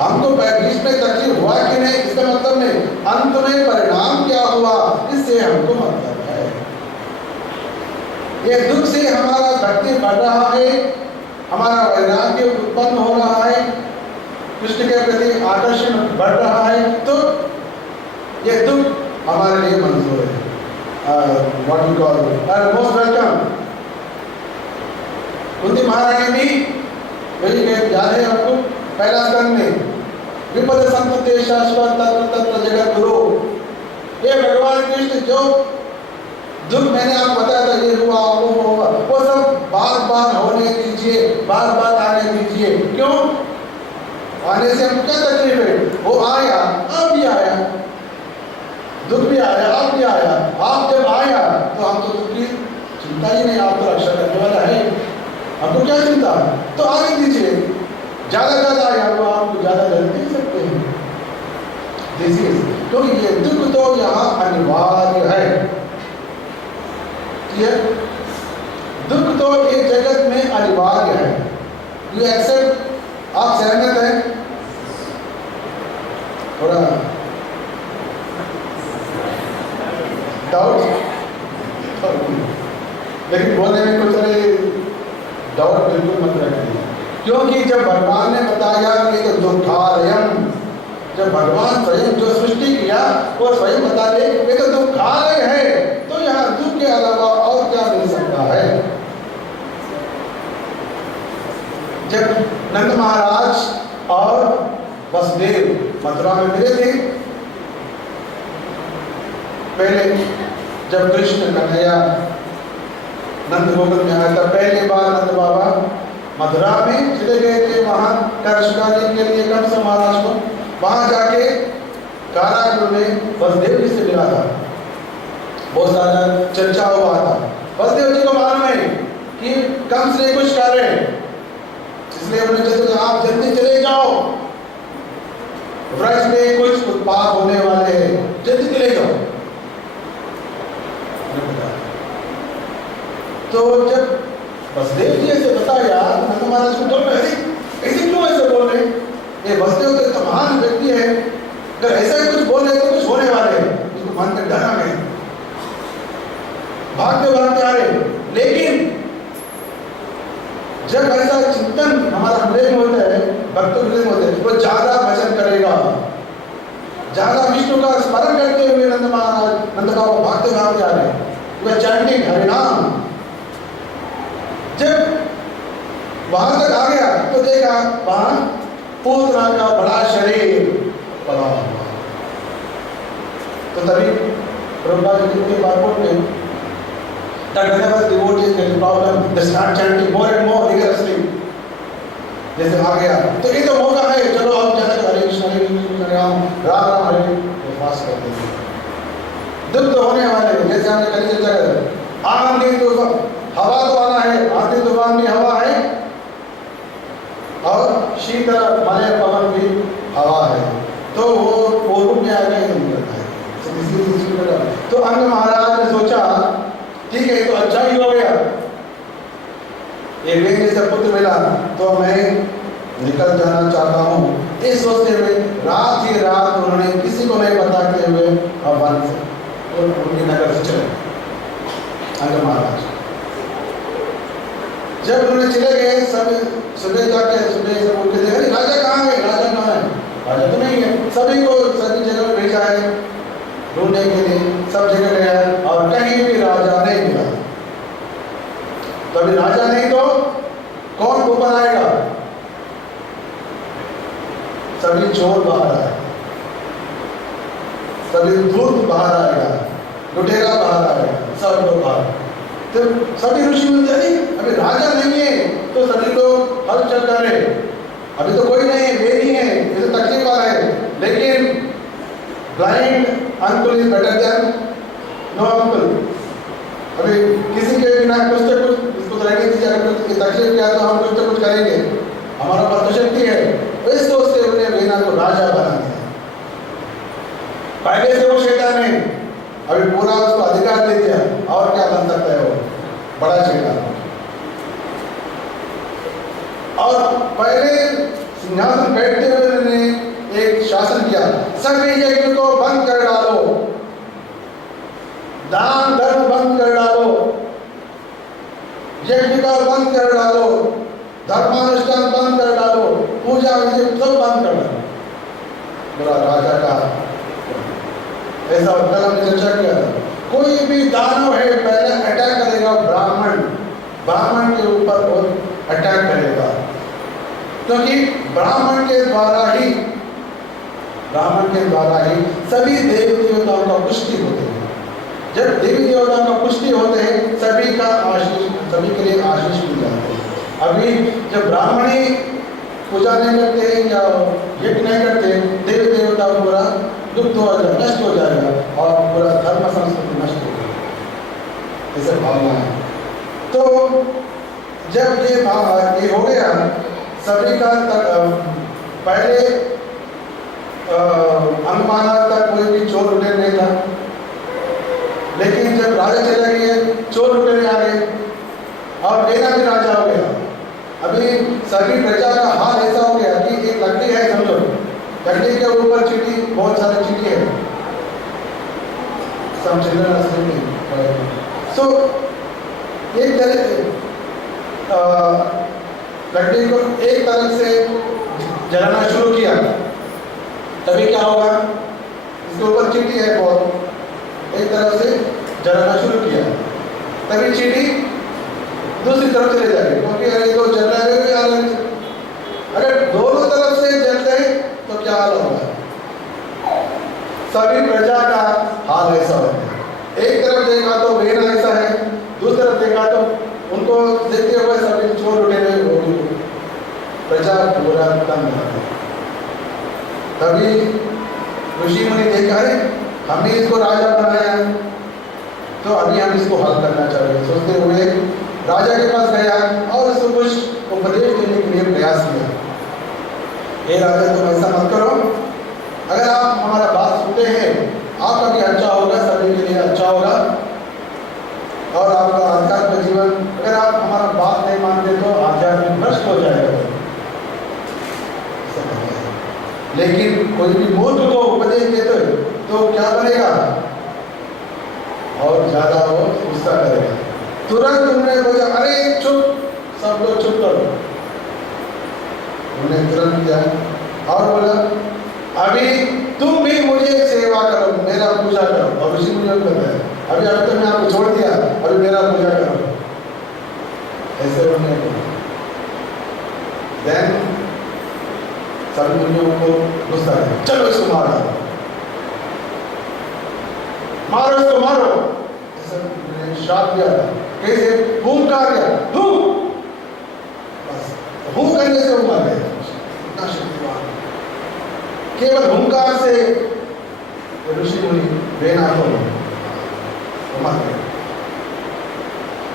हमको बीच में तकलीफ हुआ कि नहीं इसका मतलब नहीं, अंत में परिणाम क्या हुआ इससे हमको मतलब है। ये दुख से हमारा भक्ति बढ़ रहा है, हमारा वैराग्य उत्पन्न हो रहा है, कृष्ण के प्रति आकर्षण बढ़ रहा है, तो ये दुख हमारे लिए मंजूर है। What you call most welcome. Kunti महारानी भी वही याद है आपको, पहला स्कंद में विपद संतते शाश्वत तत्र जगत गुरु। ये भगवान कृष्ण जो दुख मैंने आपको बताया था, ये हुआ वो होगा, वो सब बार बार होने दीजिए, बार बार आने दीजिए। क्यों आने से हम क्या तकलीफ है? वो आया, अब भी आया, दुख भी आया, अब भी आया। आप जब आया तो हम तो दुख की चिंता ही नहीं, आप तो रक्षा करने वाला है, हमको क्या चिंता? तो आने दीजिए। ज्यादा आया तो आपको ज्यादा दर्द दे सकते हैं। क्योंकि ये दुख तो यहाँ अनिवार्य है। दुख तो एक जगत में अनिवार्य है। You accept? आप सहमत हैं? थोड़ा डाउट, लेकिन बोलने में कुछ डाउट बिल्कुल मत रखिए। क्योंकि जब भगवान ने बताया कि तो दुखालयम, जब भगवान स्वयं जो सृष्टि किया वो स्वयं बता दे ये तो दुखालय है, तो यहाँ दुख के अलावा और क्या मिल सकता है? जब नंद महाराज और वसुदेव मथुरा में मिले थे पहले जब कृष्ण कन्हैया नंद गोकुल में आया था, पहली बार नंद बाबा मथुरा में चले गए थे, वहां कर्षकाली के लिए कंस महाराज को, वहां जाके कारागृह में वसुदेव जी से मिला था, बहुत सारा चर्चा हुआ था। वसुदेव जी को मालूम है कि कंस ने कुछ कर रहे हैं, इसलिए उन्होंने कहा आप जल्दी चले जाओ, व्रज में कुछ उत्पाद होने वाले हैं, जल्दी चले जाओ। तो जब वसुदेव जी ऐसे बताया, नंद महाराज को बोल रहे ऐसे क्यों ऐसे बोल रहे, ये वसुदेव तो एक महान व्यक्ति है, अगर ऐसा ही कुछ बोल रहे तो कुछ होने वाले हैं, उसको मन में डरा गए, भागते आ रहे। लेकिन जब ऐसा चिंतन हमारा हृदय में होता है, भक्त हृदय में होता है, वो ज्यादा भजन करेगा, ज्यादा विष्णु का स्मरण करते हुए नंद बाबा भागते आ रहे, वह चैंटिंग हरिनाम। जब वहां तक आ गया तो देखा वहां पूतना का बड़ा शरीर पड़ा हुआ। तो तभी प्रभुपाद जी के बारकोड में that whenever devotees get a problem, they start chanting more and more rigorously. जैसे आ गया तो ये तो मौका है, चलो हम जाते हरे कृष्ण हरे राम राम राम हरे, तो फास्ट करते हैं। दुख होने वाले, जैसे हमने कल चर्चा करा, आंधी तूफान, हवा तो आना है, आंधी तूफान भी हवा है, और शीतल मलय पवन भी हवा है, तो वो रूप में आ गए नहीं करता है। तो अंग महाराज ने सोचा ठीक है, तो अच्छा ही हो गया, एक बेटे से पुत्र मिला, तो मैं निकल जाना चाहता हूँ। इस सोचते हुए रात ही रात उन्होंने किसी को नहीं बताते हुए वन से और उनके नगर से चले अंग महाराज। जब उन्होंने चले गए, सब सुबह जाके सब उठ के देखा राजा कहाँ गए, राजा कहाँ है, राजा तो नहीं है। सभी को सभी जगह भेजा है ढूंढने के लिए, सब जगह गया और कहीं भी राजा नहीं मिला। तो अभी राजा नहीं तो कौन ऊपर आएगा, सभी चोर बाहर आए, सभी धूर्त बाहर आएगा, लुटेरा बाहर आएगा, सब लोग बाहर। तो सभी ऋषि मुनि अभी राजा नहीं है, तो सभी लोग हलचल कर रहे, अभी तो कोई नहीं है, वे ही है, जैसे तकलीफ आ रहे। लेकिन blind uncle is better than no uncle. अभी किसी के बिना कुछ तो कुछ इसको तो रहने दीजिए, अगर कुछ तकलीफ किया तो हम कुछ तो कुछ करेंगे, हमारा पास तो शक्ति है। इस सोच से उन्हें वीना को राजा बना दिया। पहले से वो शैतान है, अभी पूरा उसको अधिकार दे दिया, और क्या बन सकता है वो बड़ा शैतान। और पहले सिंहासन बैठते हुए उन्होंने एक शासन किया, सभी यज्ञ को बंद कर डालो, दान धर्म बंद कर डालो, यज्ञ का बंद कर डालो, धर्मानुष्ठान बंद कर डालो, पूजा विधि सब बंद कर डालो। बड़ा राजा का ऐसा कल हमने चर्चा किया था। कोई भी दानव है पहले अटैक करेगा ब्राह्मण के ऊपर वो अटैक करेगा, क्योंकि ब्राह्मण के द्वारा ही सभी देवी देवताओं का पुष्टि होते हैं। जब देवी देवताओं का पुष्टि होते हैं, सभी का आशीष, सभी के लिए आशीष मिल जाते हैं। अभी जब ब्राह्मणी पूजा नहीं करते हैं या यज्ञ नहीं करते, देवी देवता पूरा लुप्त हो जाएगा, नष्ट हो जाएगा और पूरा धर्म संस्कृति नष्ट हो जाएगा, ऐसे भावना है। तो जब ये हो गया, सभी का पहले अनुमाना तक कोई भी चोर लुटेरे नहीं था, लेकिन जब राजा चले गए, चोर लुटेरे आ गए और मेरा भी राजा हो गया। अभी सभी प्रजा का हाल ऐसा हो गया कि एक लकड़ी है, समझो लकड़ी के ऊपर चींटी, बहुत सारे चींटी है, सब चिल्ड्रन। सो एक तरह लकड़ी को एक तरफ से जलाना शुरू किया, तभी क्या होगा, इसके ऊपर चींटी है बहुत, एक तरफ से जलाना शुरू किया, तभी चींटी दूसरी तरफ चले जाएगी, क्योंकि अरे तो जल रहे हैं यार, अगर दोनों तरफ से जलते हैं तो क्या हाल होगा। सभी प्रजा का हाल ऐसा होगा। देखा तो उनको देखते हुए सभी चोर लुटेरे हो गए, प्रजा पूरा तंग हो गई। तभी ऋषि मुनि देखा, अरे हमने इसको राजा बनाया है, तो अभी हम इसको हल करना चाहिए। सोचते हुए राजा के पास गया और उसको कुछ उपदेश देने के लिए प्रयास किया। हे राजा, तुम ऐसा मत करो, अगर आप हमारा बात सुनते हैं आपका भी अच्छा होगा, सभी के लिए अच्छा होगा, और आपका आध्यात्मिक जीवन, अगर आप हमारा बात नहीं मानते तो आध्यात्मिक भ्रष्ट हो जाएगा। लेकिन कोई भी मूर्ख को उपदेश देते तो क्या बनेगा, और ज्यादा वो गुस्सा करेगा। तुरंत उन्होंने बोला, अरे चुप, सब लोग चुप करो। उन्होंने तुरंत किया और बोला, अभी तुम भी मुझे सेवा करो, मेरा पूजा करो। और ऋषि मुनि कहता है, अभी तक मैं आपको छोड़ दिया, अभी मेरा पूजा करो। ऐसे उन्होंने बोला। देन सभी मुनियों को गुस्सा है, चलो इसको मार डालो, मारो इसको, मारो। ऐसा श्राप दिया था, कैसे हुंकार दिया, बस हूं करने से वो मर गए। इतना शक्तिवान, केवल हुंकार से ऋषि मुनि बेनाथ हो मर गए।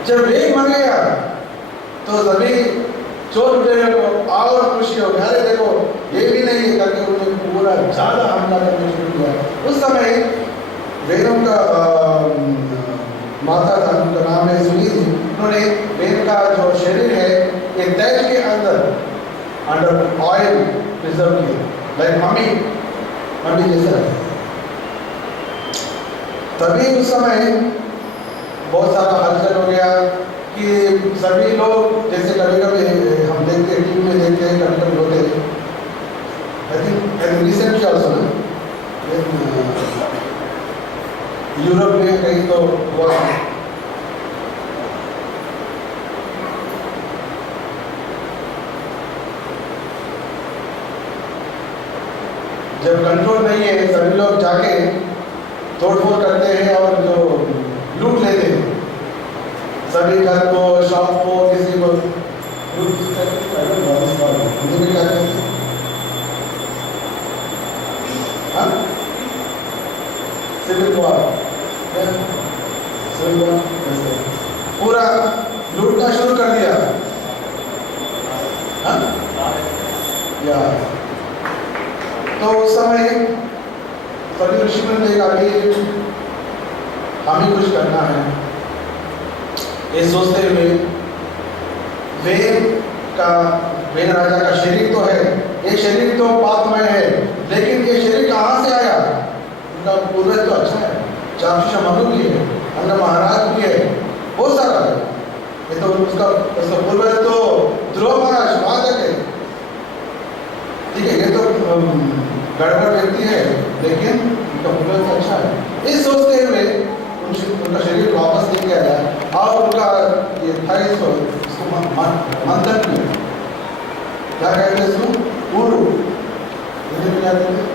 जब वेग मर गया तो सभी चोर लुटेरे को और खुशी हो गई, अरे देखो ये भी नहीं है करके उन्हें पूरा ज्यादा हमला करने शुरू किया। उस समय वेदों का माता था, उनका नाम है सुनीति। उन्होंने वेद का जो शरीर है ये तेज के अंडर ऑयल प्रिजर्व किया, लाइक मम्मी जैसा है। तभी उस समय बहुत सारा हलचल हो गया कि सभी लोग, जैसे कभी कभी हम देखते हैं टीवी में देखते हैं, कभी कभी होते हैं, आई थिंक रिसेंटली ऑल्सो ना यूरोप में कहीं तो हुआ, जब कंट्रोल नहीं है सभी लोग जाके तोड़फोड़ करते हैं और जो लूट लेते हैं, सभी घर को, शॉप को, किसी को लूट सिविल वॉर पूरा लूटना शुरू कर दिया। या तो उस समय सभी ऋषि ने देखा कि हमें कुछ करना है। ये सोचते हुए वेद राजा का शरीर तो है, ये शरीर तो पापमय है, लेकिन ये शरीर कहाँ से आया? उनका पूर्वज तो अच्छा है, चाक्षुष मनु भी है, उनका महाराज भी है, बहुत सारा है। ये तो उसका पूर्वज तो ध्रुव महाराज महाराज है, ठीक है, ये तो गड़बड़ व्यक्ति है, लेकिन उनका पूर्वज तो अच्छा है। इस सोचते हुए उनका शरीर वापस लेके आया और उनका ये था इसको मंथन किया। क्या कहते हैं इसको? पूर्व हिंदी में क्या कहते हैं?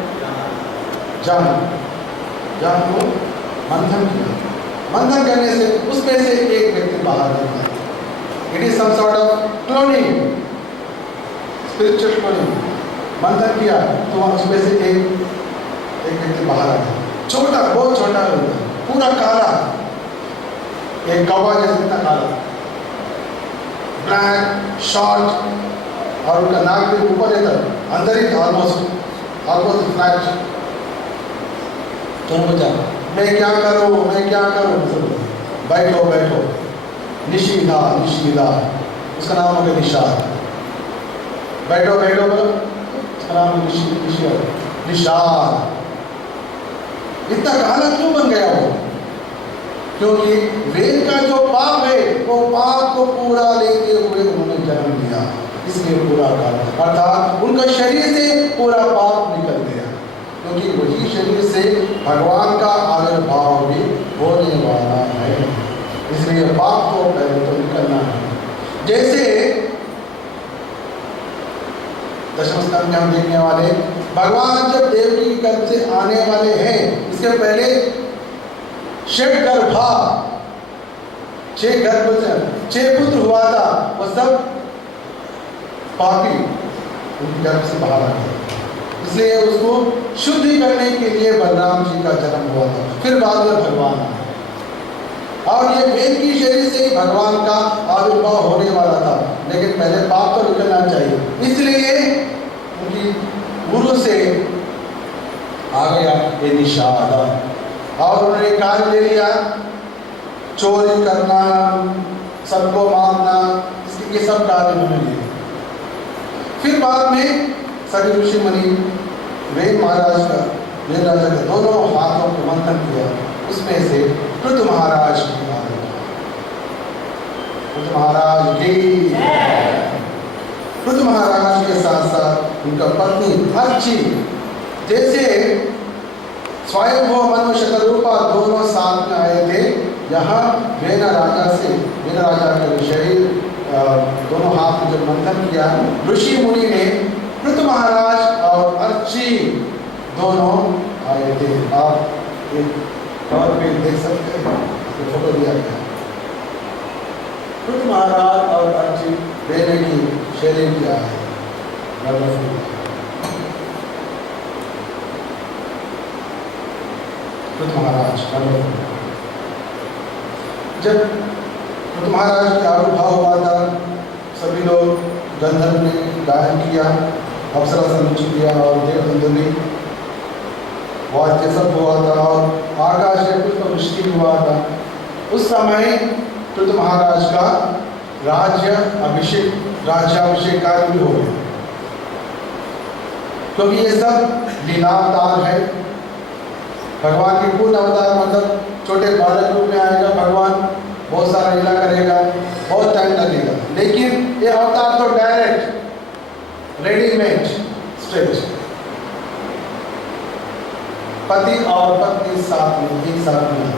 जान को मंथन किया। मंथन करने से उसमें से एक व्यक्ति बाहर आता है। It is some sort of cloning, spiritual cloning. मंथन किया तो उसमें से एक व्यक्ति बाहर आता है, छोटा, बहुत छोटा होता है, पूरा काला, एक कौवा जैसे इतना काला, ब्लैक, शॉर्ट, और उनका नाक भी ऊपर रहता है, अंदर ही ऑलमोस्ट फ्लैट। तो बचा, मैं क्या करूं? बैठो, निशीदा, उसका नाम हो गया निषाद। बैठो बोलो, उसका नाम निषाद। इतना काला क्यों बन गया वो? क्योंकि वेद का जो पाप है वो पाप को पूरा लेते हुए उन्होंने जन्म लिया, इसलिए पूरा काला, अर्थात उनका शरीर से पूरा पाप निकल गया, क्योंकि वही शरीर से भगवान का आविर्भाव भी होने वाला है। इसलिए पाप को पहले तो निकलना है। जैसे दशम स्कंद में हम देखने वाले, भगवान जब देवकी के गर्भ से आने वाले हैं, इसके पहले षट गर्भा छह पुत्र हुआ था, वो सब पापी उनके गर्भ से बाहर आ गए। इसलिए उसको शुद्धि करने के लिए बलराम जी का जन्म हुआ था। फिर बाद में भगवान आए और ये वेद की शरीर से ही भगवान का आविर्भाव होने वाला था, लेकिन पहले पाप तो निकलना चाहिए। इसलिए उनकी गुरु से आ गया ये निषाद और उन्होंने काम ले लिया, चोरी करना, सबको मारना, ये सब कार्य उन्होंने लिए। फिर बाद में सभी ऋषि मुनि वेद महाराज का, वेद राजा के दोनों हाथों को मंथन किया, उसमें से पृथु महाराज की बात है। पृथु महाराज की, पृथु महाराज के साथ साथ उनका पत्नी अर्ची, जैसे स्वयंभू मनु शतरूपा दोनों साथ में आए थे। यहाँ वेना राजा से, वेना राजा के शरीर दोनों हाथ में जब मंथन किया, ऋषि मुनि ने पृथु महाराज और अर्ची दोनों आए थे। आप एक कवर पे देख सकते हैं, फोटो दिया गया। पृथु महाराज और अर्ची वेने की शरीर क्या है, पृथु महाराज। जब पृथु महाराज का आविर्भाव हुआ था, सभी लोग गंधर्व ने गायन किया, अप्सरा से नृत्य किया और देवबंधु ने वाद्य सब हुआ था और आकाश से पुष्प वृष्टि हुआ था। उस समय पृथु महाराज का राज्याभिषेक कार्य भी हो गया, क्योंकि ये सब लीलावतार है। भगवान की पूर्ण अवतार मतलब छोटे बालक रूप में आएगा भगवान, बहुत सारा लीला करेगा, बहुत टाइम लगेगा। लेकिन ये अवतार तो डायरेक्ट रेडीमेड स्ट्रेट, पति और पत्नी साथ में एक साथ में।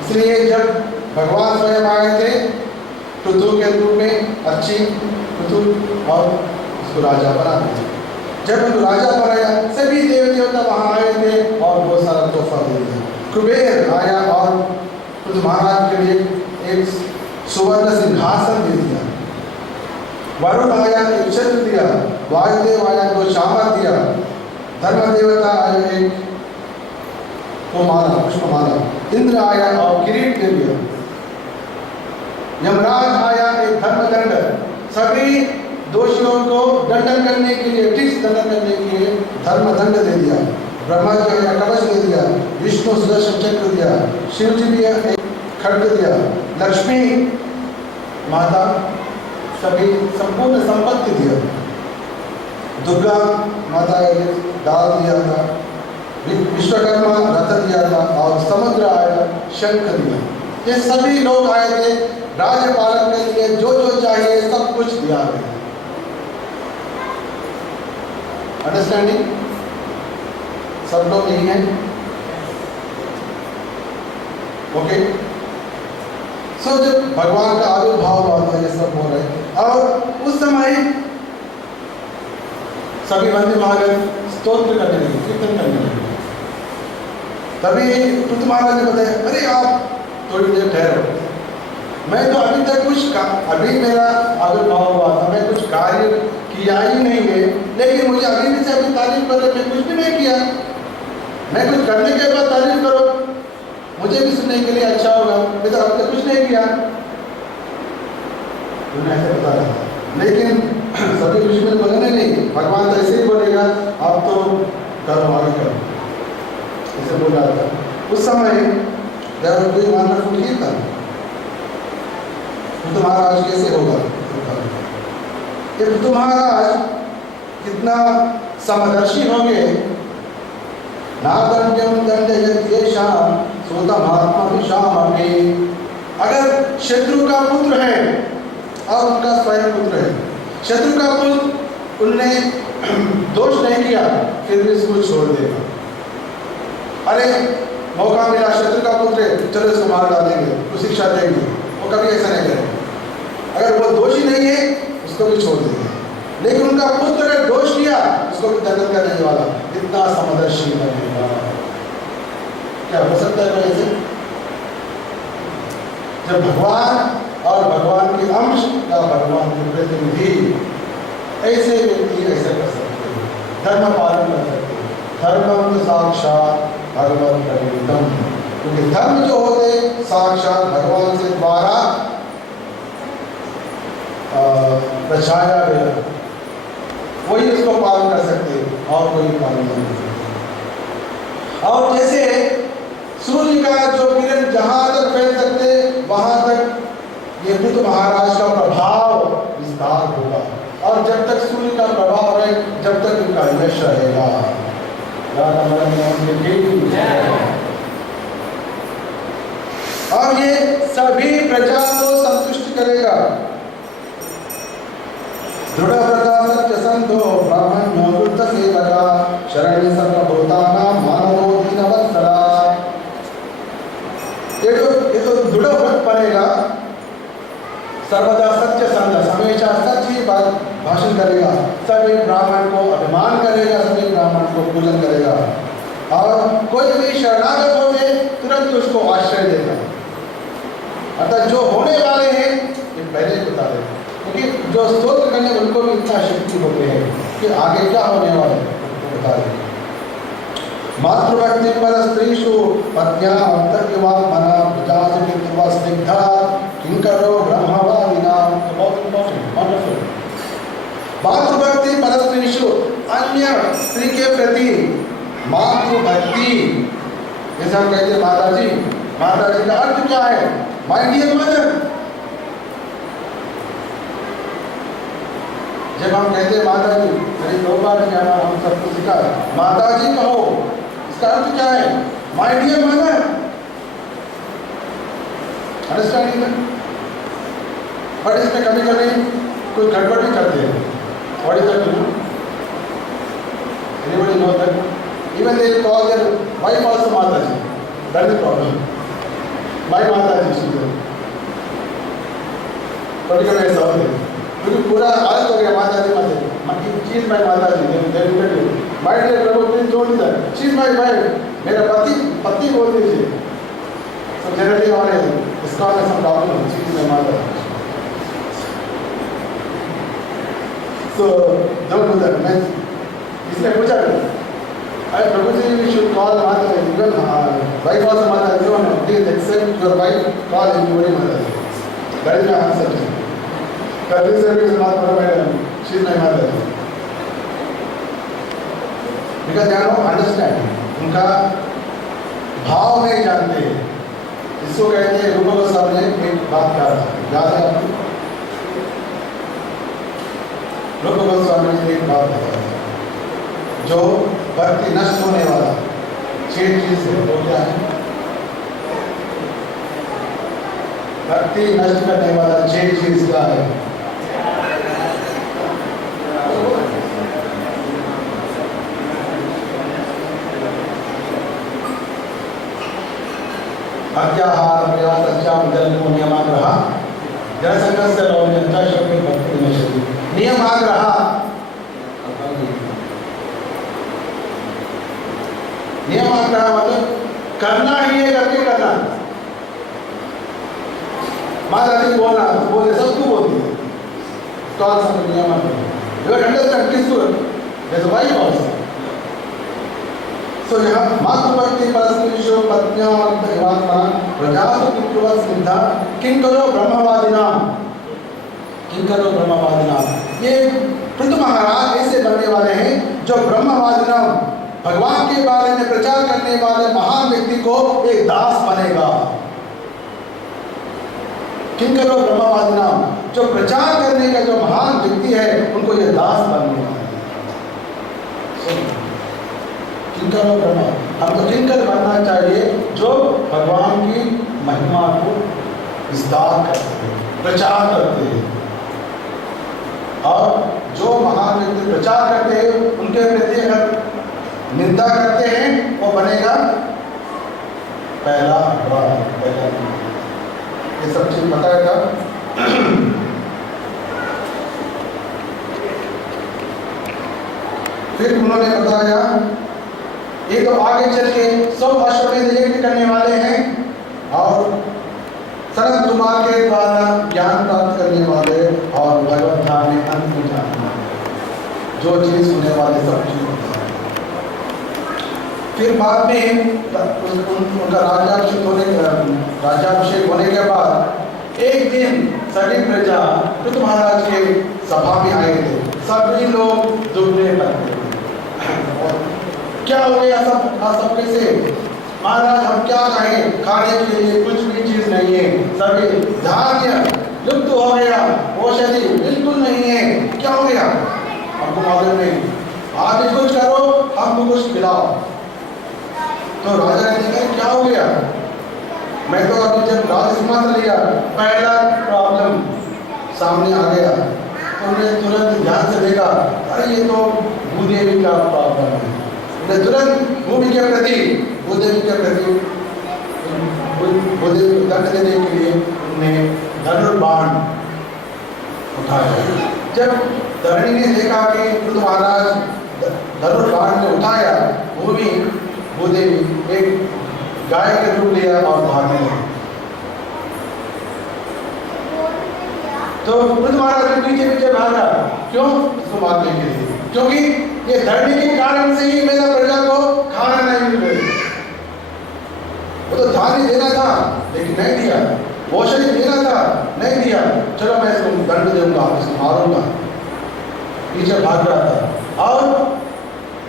इसलिए जब भगवान स्वयं आए थे पृथु के रूप में, अच्छी पृथु और उसको राजा बना दिया। जब उनको राजा बनाया, सभी देव देवता वहां आए थे और बहुत सारा तोहफा दे दिया। कुबेर आया और पृथु महाराज के लिए एक सुवर्ण सिंहासन दे दिया। वरुण आया एक छत्र दिया, वायुदेव आया को चामर दिया, धर्म देवता आया एक को माला, पुष्पमाला, इंद्र आया और किरीट दे दिया, यमराज आया एक धर्मदंड, सभी दोषियों को दंडन करने के लिए, ठीक दंडन करने के लिए धर्मदंड दे दिया। ब्रह्मा जी आया कवच दे दिया, विष्णु सुदर्शन चक्र दिया, शिव जी भी एक खड्ग दिया, लक्ष्मी माता सभी संपूर्ण संपत्ति दिया, दुर्गा माता एक दाल दिया था, विश्वकर्मा रथ दिया था और समुद्र आया शंख दिया। ये सभी लोग आए थे राज्यपालन के लिए, जो जो चाहिए सब कुछ दिया गया। अंडरस्टैंडिंग? सब लोग यही हैं? ओके। सो जब भगवान का आविर्भाव हुआ था, ये सब हो रहे और उस समय सभी वंदे मातरम स्तोत्र करने लगे, कीर्तन करने लगे। तभी पृथु महाराज ने बताया, अरे आप थोड़ी देर ठहरो, मैं तो अभी तक अभी मेरा आविर्भाव हुआ था, मैं कुछ कार्य किया ही नहीं है, लेकिन मुझे अभी भी से अभी तारीफ कर रहे, मैं कुछ भी नहीं किया। मैं कुछ करने के बाद तारीफ करो, मुझे भी सुनने के लिए अच्छा होगा, मैं तो अभी तक कुछ नहीं किया। उन्हें ऐसे बता रहा था, लेकिन सभी ऋषि मुनि बोले नहीं, भगवान तो ऐसे ही बोलेगा, आप तो करो, आगे करो, ऐसे बोल रहा था। उस समय कोई वंडरफुल कीर्तन पृथु महाराज कैसे होगा? ये पृथु महाराज कितना समदर्शी होंगे। नादंड्यम दंडयत्येषां सोतमात्मविशामपि। अगर शत्रु का पुत्र है और उनका स्वयं पुत्र है, शत्रु का पुत्र उनने दोष नहीं किया, फिर भी इसको छोड़ देगा। अरे मौका मिला, शत्रु का पुत्र है, चलो इसको मार डालेंगे, उसको शिक्षा देंगे, वो कभी ऐसा नहीं करेंगे। अगर वो दोषी नहीं है, उसको भी छोड़ देंगे। लेकिन उनका पुत्र अगर दोष किया, उसको भी दंडन करने वाला, इतना समदर्शी बनेगा। क्या हो सकता है ऐसे? जब भगवान और भगवान के अंश या भगवान के प्रतिनिधि ऐसे व्यक्ति ऐसा कर सकते हैं, धर्म पालन कर सकते हैं। धर्मम साक्षात भगवत प्रवीतम, क्योंकि धर्म जो होते साक्षात भगवान से द्वारा रचाया गया, वही उसको पालन कर सकते और कोई पालन नहीं कर सकते। और जैसे सूर्य का जो किरण जहां तक फैल सकते वहां तक ये बुद्ध महाराज का प्रभाव विस्तार होगा, और जब तक सूर्य का प्रभाव है जब तक उनका यश रहेगा। और ये सभी प्रजा को संतुष्ट करेगा। दृढ़ व्रता सत्य संतो ब्राह्मण्यो बुद्ध सेवका शरण्य सर्वभूतानां मानवो दीनवत्सला। ये तो दृढ़ व्रत पड़ेगा, सर्वदा सत्य संत, हमेशा सच ही बात भाषण करेगा, सभी ब्राह्मण को अभिमान करेगा, सभी ब्राह्मण को पूजन करेगा, और कोई भी शरणागत हो गए तुरंत उसको आश्रय देगा। अर्थात जो होने वाले हैं ये पहले ही बता दें, क्योंकि जो स्तोत्र करने उनको भी इतना शक्ति होते हैं कि आगे क्या होने वाला है उनको बता दें। मातृभक्ति पर स्त्रीषु पत्न्या अंतर्वात्मना विजासु किंवा स्निग्धा किंकरो ब्रह्मवादिनां। बहुत इंपॉर्टेंट, वंडरफुल। मातृभक्ति पर स्त्रीषु, अन्य स्त्री के प्रति मातृभक्ति, जैसे हम कहते हैं माता जी, माता जी का अर्थ क्या है? My dear mother. जब हम कहते हैं माता जी, मेरी दो बार क्या हम सबको सिखा, माता जी कहो, इसका अर्थ क्या है? My dear mother. अंडरस्टैंडिंग है? बट इसमें कभी कभी कोई गड़बड़ भी करते हैं। What is that? Anybody know that? Even they call their wife also Mataji. That is the problem. My Mataji, she is. Particularly ऐसा होता है, क्योंकि पूरा आदत हो गया Mataji Mataji. She is my Mataji. They look at you. My dear Prabhu, please don't do that. She is my wife. मेरा पति बोल दीजिए. So generally हमारे इसका में some problem. She is my Mataji. So don't do that. मैं इसने पूछा Prabhu ji, we should call Mata, even wife also Mata, everyone, please accept your wife, call everybody Mata. That is my answer. Currently service is not provided, she is my mother. Because they are not understanding, उनका भाव नहीं जानते। इसको कहते हैं, रूपा गोस्वामी ने एक बात कहा था, याद है आपको? रूपा गोस्वामी ने एक बात बताया था, जो भक्ति नष्ट होने वाला 6 चीज है, वो क्या है? भक्ति नष्ट करने वाला 6 चीज क्या है? अत्याहार प्रयास अच्छाम जलमो नियमाग्रह जनसंघस्य लोभ्यंता शक्ति भक्ति निषेधि। नियमाग्रह मतलब करना ही है, करके करना। माता जी बोलना बोले सबको बोलती है, कौन सा नियम है? यू अंडरस्टैंड किसको? जैसे वाइफ ऑल्सो। सो यहाँ मातृभक्ति परस्त्रीषु पत्न्या अंतर्वात्मना प्रजासु किंकरो स्निग्धा किंकरो ब्रह्मवादिनां। किंकरो ब्रह्मवादिनां, ये पृथु महाराज ऐसे बनने वाले हैं जो ब्रह्मवादिनां, भगवान के बारे में प्रचार करने वाले महान व्यक्ति को एक दास बनेगा। किंकरो ब्रह्मवादिनां, जो प्रचार करने का जो महान व्यक्ति है उनको ये दास बनने वाला है। किंकरो ब्रह्म, हमको किंकर बनना चाहिए जो भगवान की महिमा को विस्तार करते हैं, प्रचार करते हैं, और जो महान व्यक्ति प्रचार करते हैं उनके प्रति अगर निंदा करते हैं वो बनेगा पहला अपराध, पहला। ये सब चीज बताएगा। फिर उन्होंने बताया ये तो आगे चल के 100 अश्वमेध यज्ञ करने वाले हैं, और सनत कुमार जो चीज होने वाली सब चीज होता है। फिर बाद में उनका राज्याभिषेक होने के बाद एक दिन सभी प्रजा पृथु महाराज के सभा में आए थे। सभी लोग दुखने लगते थे। क्या हो गया सब कैसे? महाराज हम क्या कहें, खाने के लिए कुछ भी चीज नहीं है, सभी धान्य लुप्त हो गया, औषधि बिल्कुल नहीं है, क्या हो गया हमको मालूम नहीं, आप भी कुछ करो हमको कुछ खिलाओ। तो राजा ने देखा क्या हो गया, मैं तो अभी जब राजसिंहासन लिया पहला प्रॉब्लम सामने आ गया। तो उन्हें तुरंत ध्यान से देखा, अरे ये तो भूदेवी का प्रॉब्लम है। उन्हें तुरंत भूमि के प्रति भूदेवी के प्रति भूदेवी को दंड देने के लिए उन्हें धनुर्बाण उठाया। जब धरणी ने देखा कि पृथु महाराज धनुर्बाण ने उठाया, भूदेवी एक गाय के रूप लिया और भागने लगी। तो पृथु महाराज के पीछे पीछे भागा, क्यों? इसको मारने के लिए, क्योंकि ये धरणी के कारण से ही मेरा प्रजा को खाना नहीं मिल रही। वो तो धान्य देना था लेकिन नहीं दिया, औषधि देना था नहीं दिया, चलो मैं इसको दंड दूंगा, इसको मारूंगा, पीछे भाग रहा था। और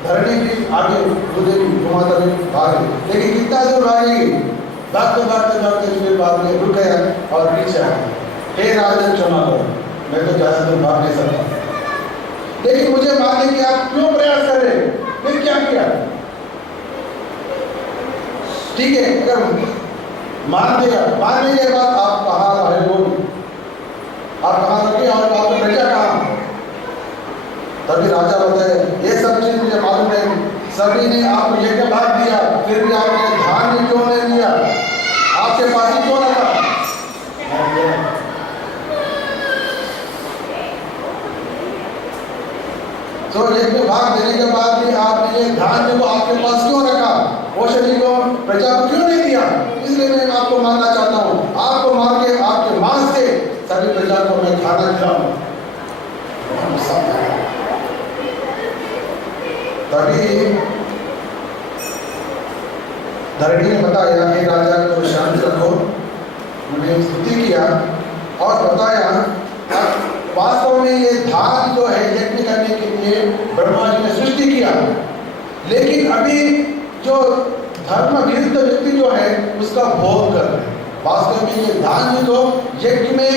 धरणी भी आगे भूदेवी घुमाता भी भागे, लेकिन कितना दूर भागेगी, भागते भागते भागते फिर बाद में रुक गया और पीछे आ गया। हे राजन क्षमा करो, मैं तो ज्यादा दूर भाग नहीं सकता, लेकिन मुझे मारने की आप क्यों प्रयास कर रहे? फिर क्या किया? ठीक है, अगर मान देगा, मारने के बाद आप कहाँ रहे हो, आप कहाँ रखे और आपका प्रजा कहाँ? तभी राजा बताए ये सब चीज मुझे मालूम नहीं, सभी ने आपको यज्ञ भाग दिया, फिर भी आपने धान्य क्यों नहीं दिया, आपके पास ही क्यों रखा? तो यज्ञ भाग देने के बाद भी आपने ये धान्य को आपके पास क्यों रखा, औषधि को प्रजा को क्यों नहीं दिया? इसलिए मैं आपको मारना चाहता हूँ, आपको मार के आपके मांस से सभी प्रजा को मैं खाना खिलाऊं। तभी धरणी ने बताया कि राजा को शांति रखो, उन्हें स्तुति किया और बताया वास्तव में ये धान जो है यज्ञ करने के लिए ब्रह्मा जी ने सृष्टि किया, लेकिन अभी जो धर्म विरुद्ध व्यक्ति जो है उसका भोग कर रहे हैं। वास्तव में ये धान्य तो यज्ञ में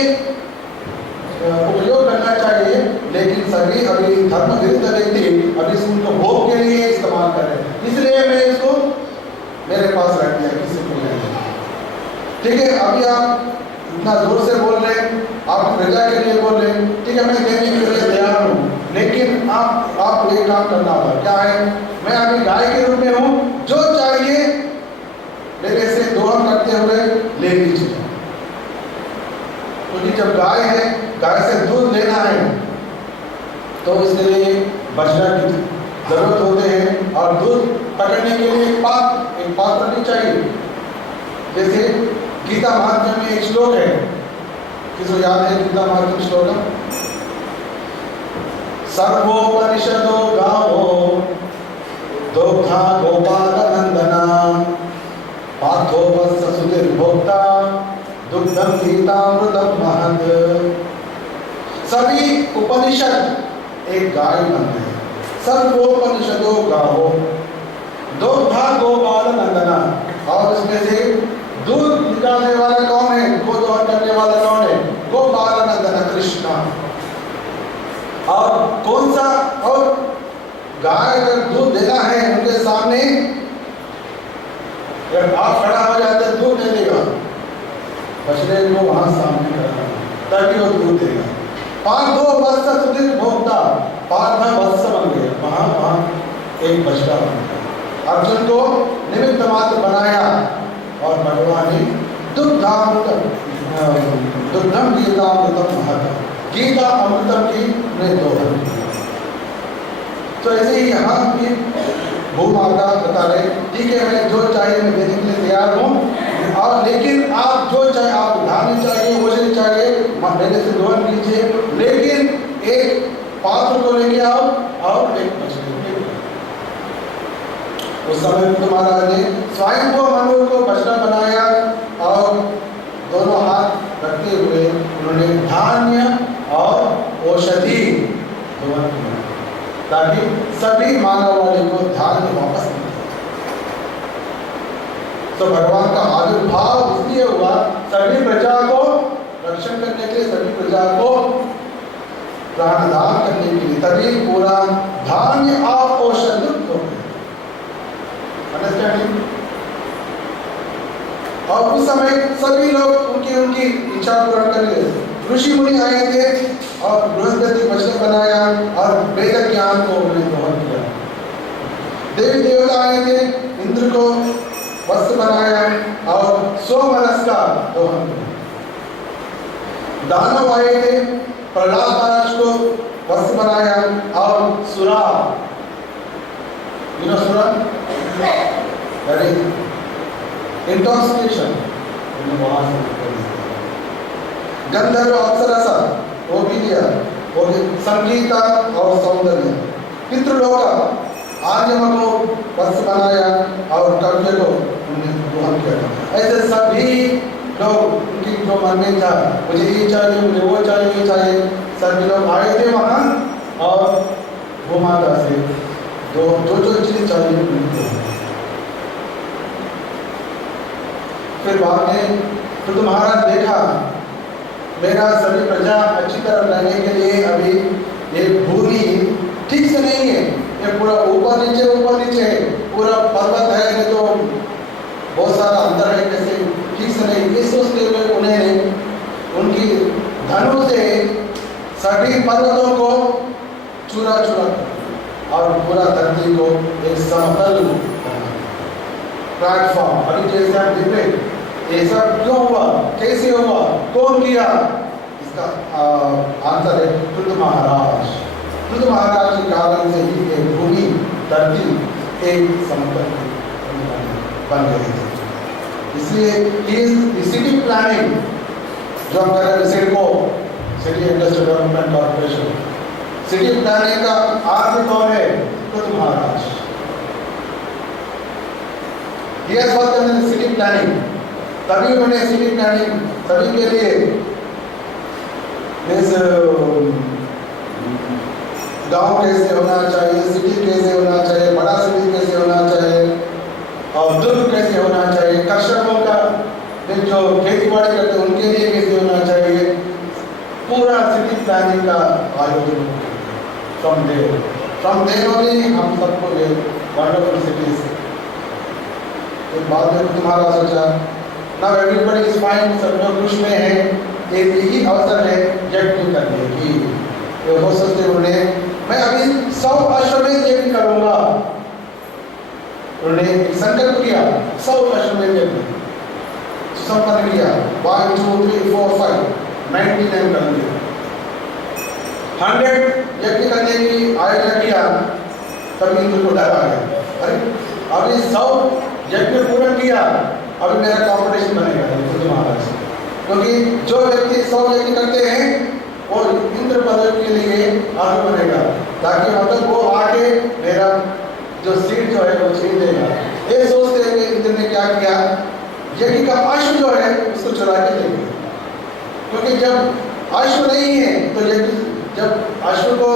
उपयोग करना चाहिए, लेकिन सभी अभी धर्म विरुद्ध व्यक्ति अभी इसको भोग के लिए इस्तेमाल कर रहे हैं, इसलिए मैं इसको मेरे पास रख दिया, किसी को नहीं। ठीक है, अभी आप इतना जोर से बोल रहे हैं, आप प्रजा के लिए बोल रहे हैं, ठीक है, मैं देने के लिए तैयार हूँ, लेकिन आप एक काम करना होगा। क्या है? मैं अभी गाय के रूप में हूँ, जो चाहिए मेरे से दोहन करते हुए ले लीजिए, क्योंकि जब गाय है, गाय से दूध लेना है तो इसके लिए बछड़ा की जरूरत होते हैं, और दूध पकड़ने के लिए एक पात्र नहीं चाहिए। जैसे गीता महात्म्य में एक श्लोक है, किसको याद है गीता महात्म्य श्लोक? सर्वोपनिषदो गावो दोग्धा गोपाल नंदना पार्थो वत्स सुधीर्भोक्ता दुग्धम गीतामृतम महद। सभी उपनिषद एक गाय बन गए। सर्वोपनिषदो गावो दोग्धा गोपाल नंदना, और इसमें से दूध निकालने वाला कौन है, गोदोहन करने वाला कौन है? गोपाल नंदन कृष्ण। और कौन सा? और गाय अगर दूध देना है उनके सामने, अगर आप खड़ा हो जाते दूध नहीं देगा, बछड़े को वहां सामने खड़ा ताकि वो दूध देगा। पार्थो वत्स सुधीर भोक्ता, पार्थ वत्स बन गया, वहां एक बछड़ा बन गया। अर्जुन को निमित्त मात्र बनाया और भगवान ने दुग्धम गीतामृतम महद, गीता अमृतम की ने दोहन किया। तो ऐसे ही यहाँ भी भूमाता बता रहे, ठीक है, मैं जो चाहिए मैं देने के लिए तैयार हूँ, और लेकिन आप जो चाहे, आप धान्य चाहिए, औषधि चाहिए, मेरे से दोहन कीजिए, लेकिन एक पात्र को लेके आओ और एक मछली लेके आओ। उस समय पृथु महाराज ने स्वयं को मनु को बछड़ा बनाया और दोनों हाथ रखते हुए उन्होंने धान्य और औषधि दोनों किया ताकि सभी मानवाళి को धान्य वापस मिले। तो भगवान का आविर्भाव इसलिए हुआ सभी प्रजा को रक्षण करने के लिए, सभी प्रजा को प्राणदान करने के लिए, तभी पूरा धान्य और औषध हो गए। अंडरस्टैंडिंग? और उस समय सभी लोग उनकी इच्छा पूर्ण करने, ऋषि मुनि आए थे और बृहस्पति वचन बनाया और वेद ज्ञान को उन्होंने ग्रहण किया। देवी देवता आए थे, इंद्र को वस्त्र बनाया और 100 वर्ष का दोहन किया। दानव आए थे, प्रहलाद महाराज को वस्त्र बनाया और सुरा, सुरा इंटॉक्सिकेशन गंधर्व अप्सरसा वो भी दिया, वो संगीता और सौंदर्य। पितृलोक आर्यम को वस्त्र बनाया और कव्य को उन्हें ग्रहण किया। ऐसे सभी लोग उनकी जो मन में था, मुझे ये चाहिए, मुझे वो चाहिए, ये चाहिए, सभी लोग आए थे वहाँ और वो माता से जो चीज चाहिए। फिर बाद में पृथु महाराज देखा मेरा सभी प्रजा अच्छी तरह रहने के लिए अभी ये भूमि ठीक से नहीं है, ये पूरा ऊपर नीचे है, पूरा पर्वत है, ये तो बहुत सारा अंतर है, कैसे ठीक से नहीं। ये सोचते हुए उन्हें उनकी धनु से सभी पर्वतों को चूरा और पूरा धरती को एक समतल प्लेटफॉर्म, अभी जैसे आप देख रहे ये सब क्यों हुआ, कैसे हुआ, कौन किया, इसका आंसर है पृथु महाराज। पृथु महाराज के कारण से ही ये भूमि धरती एक समतल बन गई थी। इसलिए सिटी प्लानिंग जो हम कर रहे हैं, city industrial development corporation, city planning का आदि कौन है? पृथु महाराज। ये सिटी प्लानिंग, तभी उन्होंने सिटी प्लानिंग सभी के लिए गांव कैसे होना चाहिए, सिटी कैसे होना चाहिए, बड़ा सिटी कैसे होना चाहिए और दुर्ग कैसे होना चाहिए, कर्षकों का जो खेती बाड़ी करते हैं उनके लिए कैसे होना चाहिए, पूरा सिटी प्लानिंग का आयोजन फ्रॉम देयर ओनली हम सबको ये वंडरफुल सिटीज। एक बाद में तुम्हारा सोचा नाउ एवरीबॉडी इज फाइन, सब लोग खुश में हैं, एक यही अवसर है यज्ञ करने की। ये हो सोचते उन्होंने मैं अभी 100 अश्वमेध यज्ञ करूंगा। उन्होंने एक संकल्प किया 100 अश्वमेध यज्ञ संपन्न किया। 1 2 3 4 5 99 करेंगे। 100 यज्ञ करने की आयोजन किया, तभी इंद्र को डर आ गया, अरे अभी 100 यज्ञ पूर्ण किया, अभी मेरा कंपटीशन बनेगा पृथु महाराज, क्योंकि जो व्यक्ति 100 यज्ञ करते हैं वो इंद्र पदवी के लिए आगे बनेगा, ताकि मतलब वो आके मेरा जो सीट जो है वो छीन लेगा। ये सोचते हुए इंद्र ने क्या किया, यज्ञ का अश्व जो है उसको चुरा के ले गया, क्योंकि जब अश्व नहीं है तो यज्ञ, जब अश्व को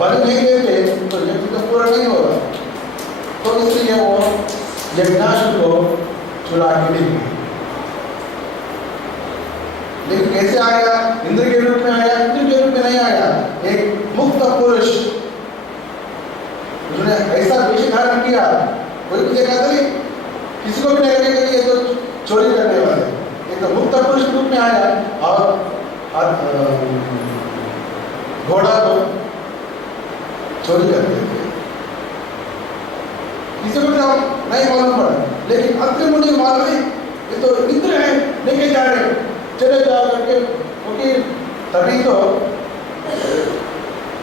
बलि नहीं देते तो यज्ञ तो पूरा नहीं होगा। तो इसलिए वो यज्ञाश्व को चुरा के ले गए। लेकिन कैसे आया? इंद्र के रूप में आया? इंद्र के रूप में नहीं आया, एक मुक्त पुरुष उसने ऐसा वेश धारण किया, कोई भी देखा था किसी को भी नहीं लगेगा कि ये तो चोरी करने वाले, ये तो मुक्त पुरुष रूप में आया और घोड़ा को चोरी करते थे। किसी को नहीं मालूम पड़ा, लेकिन अत्रि मुनि को मालूम है ये तो इंद्र है, लेके जा रहे, चले जा करके, क्योंकि तभी तो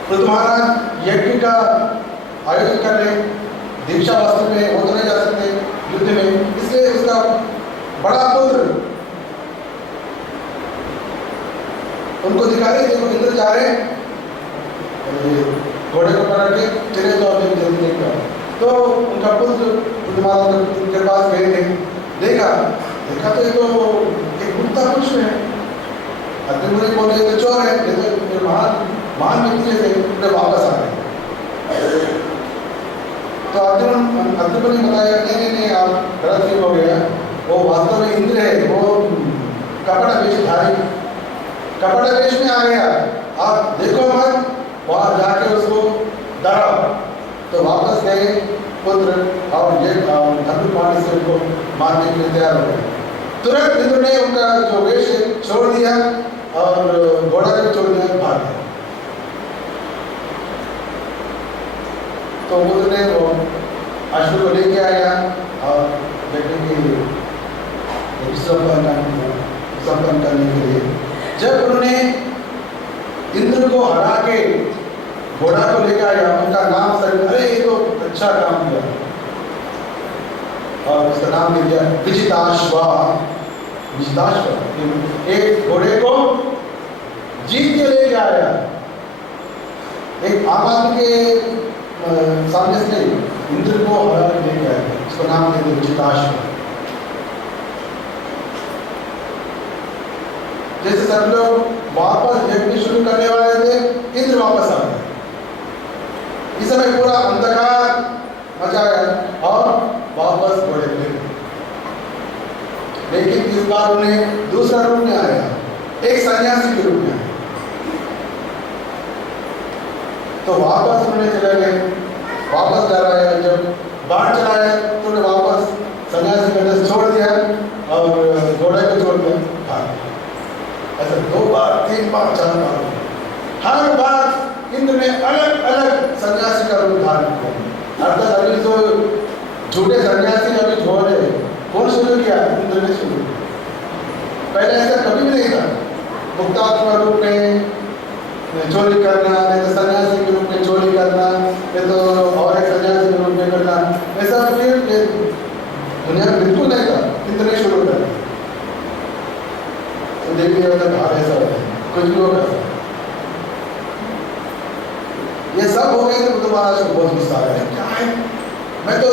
पृथु महाराज यज्ञ का आयोजन कर रहे, दीक्षा वस्त्र में वो तो नहीं जा सकते युद्ध में, इसलिए उसका बड़ा पुत्र उनको दिखा रहे, देखो इंद्र जा रहे, घोड़े को पकड़ के चले जाओ, जल्दी लेकर आओ। तो उनका पुत्र उनके पास गए थे, देखा तो ये तो एक कुत्ता कुछ है। अत्रिमुनि बोले तो चोर है, ये तो महान व्यक्ति थे, उन्हें वापस आ गए। तो अत्रिमुनि बताया नहीं आप गलत क्यों हो गया, वो वास्तव में इंद्र है, वो कपड़ा वेश में आ गया, आप देखो मत, वहां जाके उसको डराओ। तो वापस गए पुत्र और ये धनुष से उनको मारने के लिए तैयार हो गए। तुरंत इंद्र ने उनका जो वेश छोड़ दिया और घोड़ा को छोड़ दिया, भाग गया। तो पुत्र ने वो अश्व को लेके आया और देखने के लिए संपन्न करने के लिए जब उन्होंने इंद्र को हरा के घोड़ा को लेकर आया, उनका नाम सर, अरे ये तो अच्छा काम किया, और उसका नाम दे दिया विजिताश्व। एक घोड़े को जीत के लेके आया, एक आम आदमी के सामने से इंद्र को हरा के लेके आया, उसका नाम दे दिया विजिताश्व। जैसे सब लोग वापस यज्ञ शुरू करने वाले थे, इंद्र वापस आ गए। इस समय पूरा अंधकार मचा गया और वापस घोड़े पे। लेकिन इस बार उन्हें दूसरा रूप में आया, एक सन्यासी के रूप में आया। तो वापस उन्हें चले गए, वापस डराया, जब बाढ़ चलाया तो उन्हें वापस सन्यासी का छोड़ दिया और घोड़े को छोड़ दिया। ऐसा 2 बार 3 बार 4 बार, हर बार इंद्र ने अलग अलग सन्यासी का रूप धारण किया। अर्थात अभी तो झूठे सन्यासी अभी हो रहे, कौन शुरू किया? इंद्र ने शुरू किया। पहले ऐसा कभी भी नहीं था। मुक्तात्मा रूप में चोरी करना, नहीं तो सन्यासी के रूप में चोरी करना, नहीं तो और एक सन्यासी के रूप में करना, ऐसा फिर दुनिया में बिल्कुल नहीं था। इंद्र ने शुरू कर दिया। तो देखिए भाव ऐसा होता है, कुछ भी होगा। ये सब हो गए तो महाराज को बहुत गुस्सा आ गया, क्या है, मैं तो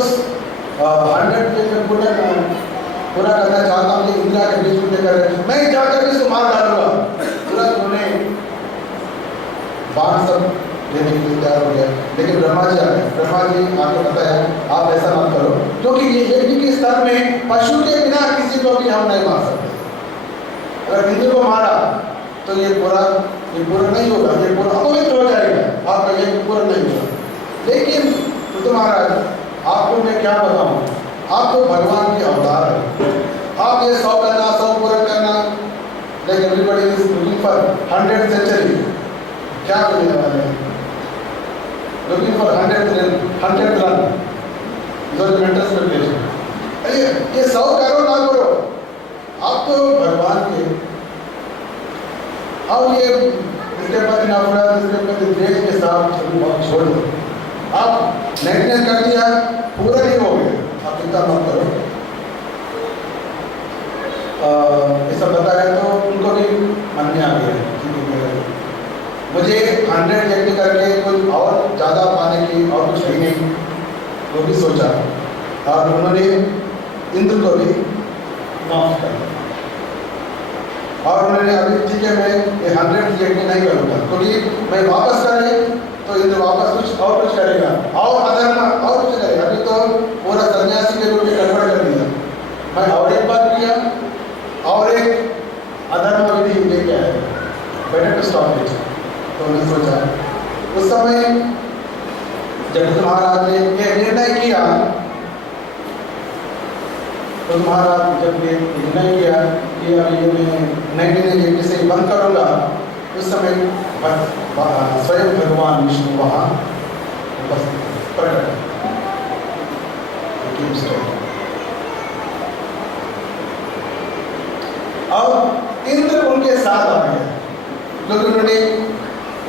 100 में पूरा करना चाहता हूँ, कि इंदिरा के बीच में कर रहे, मैं जाकर इसको मार डालूंगा। तुरंत उन्हें बाण सब देने के लिए तैयार हो गया। लेकिन ब्रह्मा जी आ गए। ब्रह्मा जी आके बताया आप ऐसा मत करो, क्योंकि ये यज्ञ के स्तर में पशु के बिना किसी को भी हम नहीं मार सकते। अगर इंद्र को मारा तो ये पूरा नहीं होगा, ये पूरा अपवित्र हो जाएगा, आपका यज्ञ पूरा नहीं होगा। लेकिन तो महाराज आपको मैं क्या बताऊं, आप तो भगवान के अवतार है, आप ये 100 करना, 100 पूरा करना, लेकिन everybody is looking for 100th century. क्या करने वाले हैं? Looking for 100th run, mental speculation. ये 100 करो ना करो, आप तो भगवान के, अब ये इसके प्रति नफरत, इसके प्रति द्वेष के साथ छोड़ दो। आप नेगलेक्ट कर दिया, पूरा नहीं हो गया, आप चिंता मत करो। ऐसा बताया तो उनको भी मन में आ गया, मुझे 100 यज्ञ करके कुछ और ज़्यादा पाने की और कुछ नहीं, वो भी सोचा और उन्होंने इंद्र को भी माफ कर दिया। और उन्होंने अभी ठीक है, मैं ये 100 यज्ञ नहीं करूँगा, क्योंकि मैं वापस करे तो इंद्र वापस कुछ करेगा और अधर्म और कुछ करेगा। अभी तो पूरा सन्यासी के रूप में गड़बड़ कर दिया, मैं और एक बात किया और एक अधर्म विधि लेके आया, बेटर टू स्टॉप इट। तो उन्होंने सोचा, उस समय जब महाराज ने ये निर्णय किया, तो महाराज जब ये निर्णय किया कि अब ये मैं नए यज्ञ से बंद करूँगा, उस समय स्वयं भगवान विष्णु वहाँ प्रकट। अब इंद्र उनके साथ आ गया, क्योंकि उन्होंने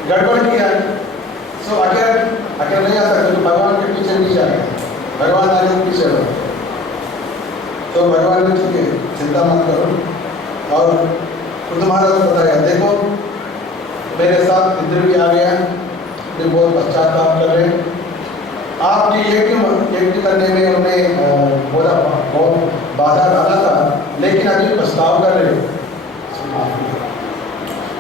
गड़बड़ किया। सो अगर नहीं आ सकते तो भगवान के पीछे नहीं जाएगा, भगवान आगे पीछे हो। तो भगवान ने ठीक है, चिंता मत करो। और तुम्हारा बताया, देखो मेरे साथ इंद्र भी आ गया, भी बहुत पश्चाताप कर रहे हैं। आपकी यज्ञ करने में उन्हें बोला बहुत बाधा डाला था, लेकिन अभी पछताव कर रहे हैं।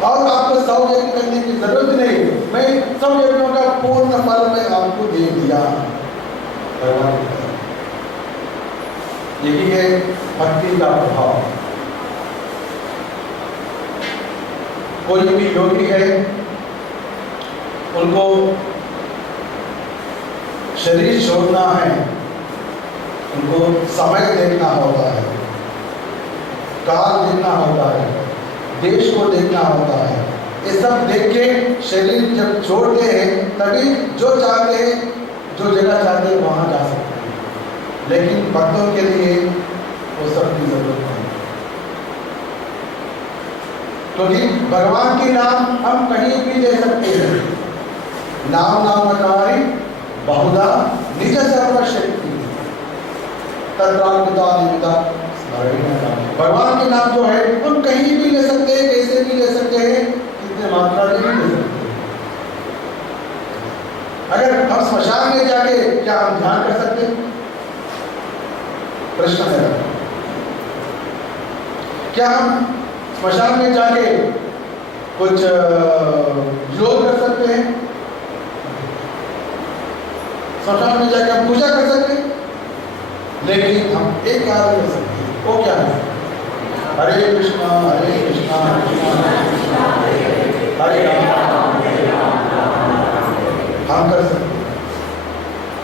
और आपको सब यज्ञ करने की जरूरत नहीं, मैं सब यज्ञों का पूर्ण फल मैं आपको दे दिया। यही है भक्ति का प्रभाव। कोई भी योगी है, उनको शरीर छोड़ना है, उनको समय देखना होता है, काल देखना होता है, देश को देखना होता है। ये सब देख के शरीर जब छोड़ते हैं तभी जो चाहते हैं, जो जगह चाहते हैं वहां जा सकते हैं। लेकिन भक्तों के लिए वो सब की जरूरत नहीं, क्योंकि भगवान के नाम हम कहीं भी ले सकते हैं। नाम नामकारी बहुधा निज सर्वशक्ति तद्रान्विता निमिता स्मरणीय। भगवान के नाम जो है हम कहीं भी ले सकते हैं, कैसे भी ले सकते हैं, कितने मात्रा में भी ले सकते हैं। अगर हम स्मशान में जाके क्या हम ध्यान कर सकते हैं? प्रश्न है। क्या हम स्मशान में जाके कुछ योग कर सकते हैं? स्मशान में जाके हम पूजा कर सकते हैं, लेकिन हम एक कार्य कर सकते हैं। वो क्या है? हरे कृष्णा कृष्णा कृष्णा हरे राम हम कर सकते हैं।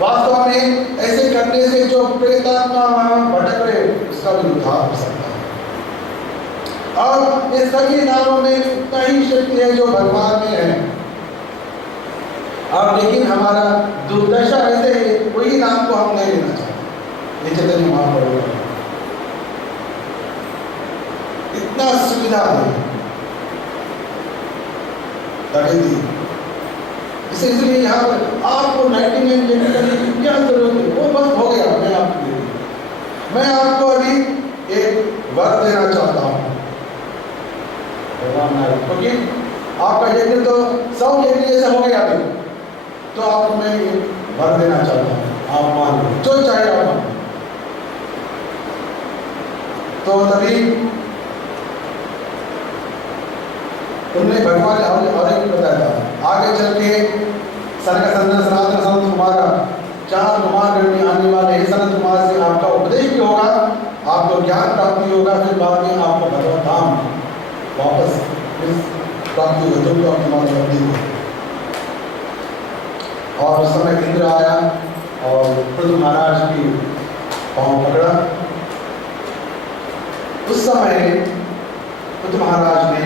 वास्तव में ऐसे करने से जो प्रेतात्मा भटक रहे उसका भी उद्धार हो सकता है। और इस सभी नामों में उतना ही शक्ति है जो भगवान में है। और लेकिन हमारा दुर्दशा ऐसे है, वही नाम को हम नहीं लेना चाहते। ये चैतन्य महाप्रभु इतना सुविधा है इसलिए यहाँ पर आपको 99 लेने की क्या जरूरत है? वो बस हो गया। मैं आपको दे दूँ। मैं आपको अभी एक वर देना चाहता हूँ भगवान, क्योंकि आपका यज्ञ तो 100 यज्ञ जैसा हो गया अभी, तो आपको मैं वर देना चाहता हूँ। आप मान लो जो चाहे आप मान। तो तभी उन्होंने भगवान ने और एक बताया था। आगे चल के सनक सनंदन सनातन संत कुमार 4 कुमार में आने वाले हैं। सनत कुमार से आपका उपदेश भी होगा, आपको ज्ञान प्राप्ति होगा, फिर बाद में आपको भगवत धाम वापस प्राप्ति होती है। और उस समय इंद्र आया और पृथु महाराज की पाँव पकड़ा। उस समय पृथु महाराज ने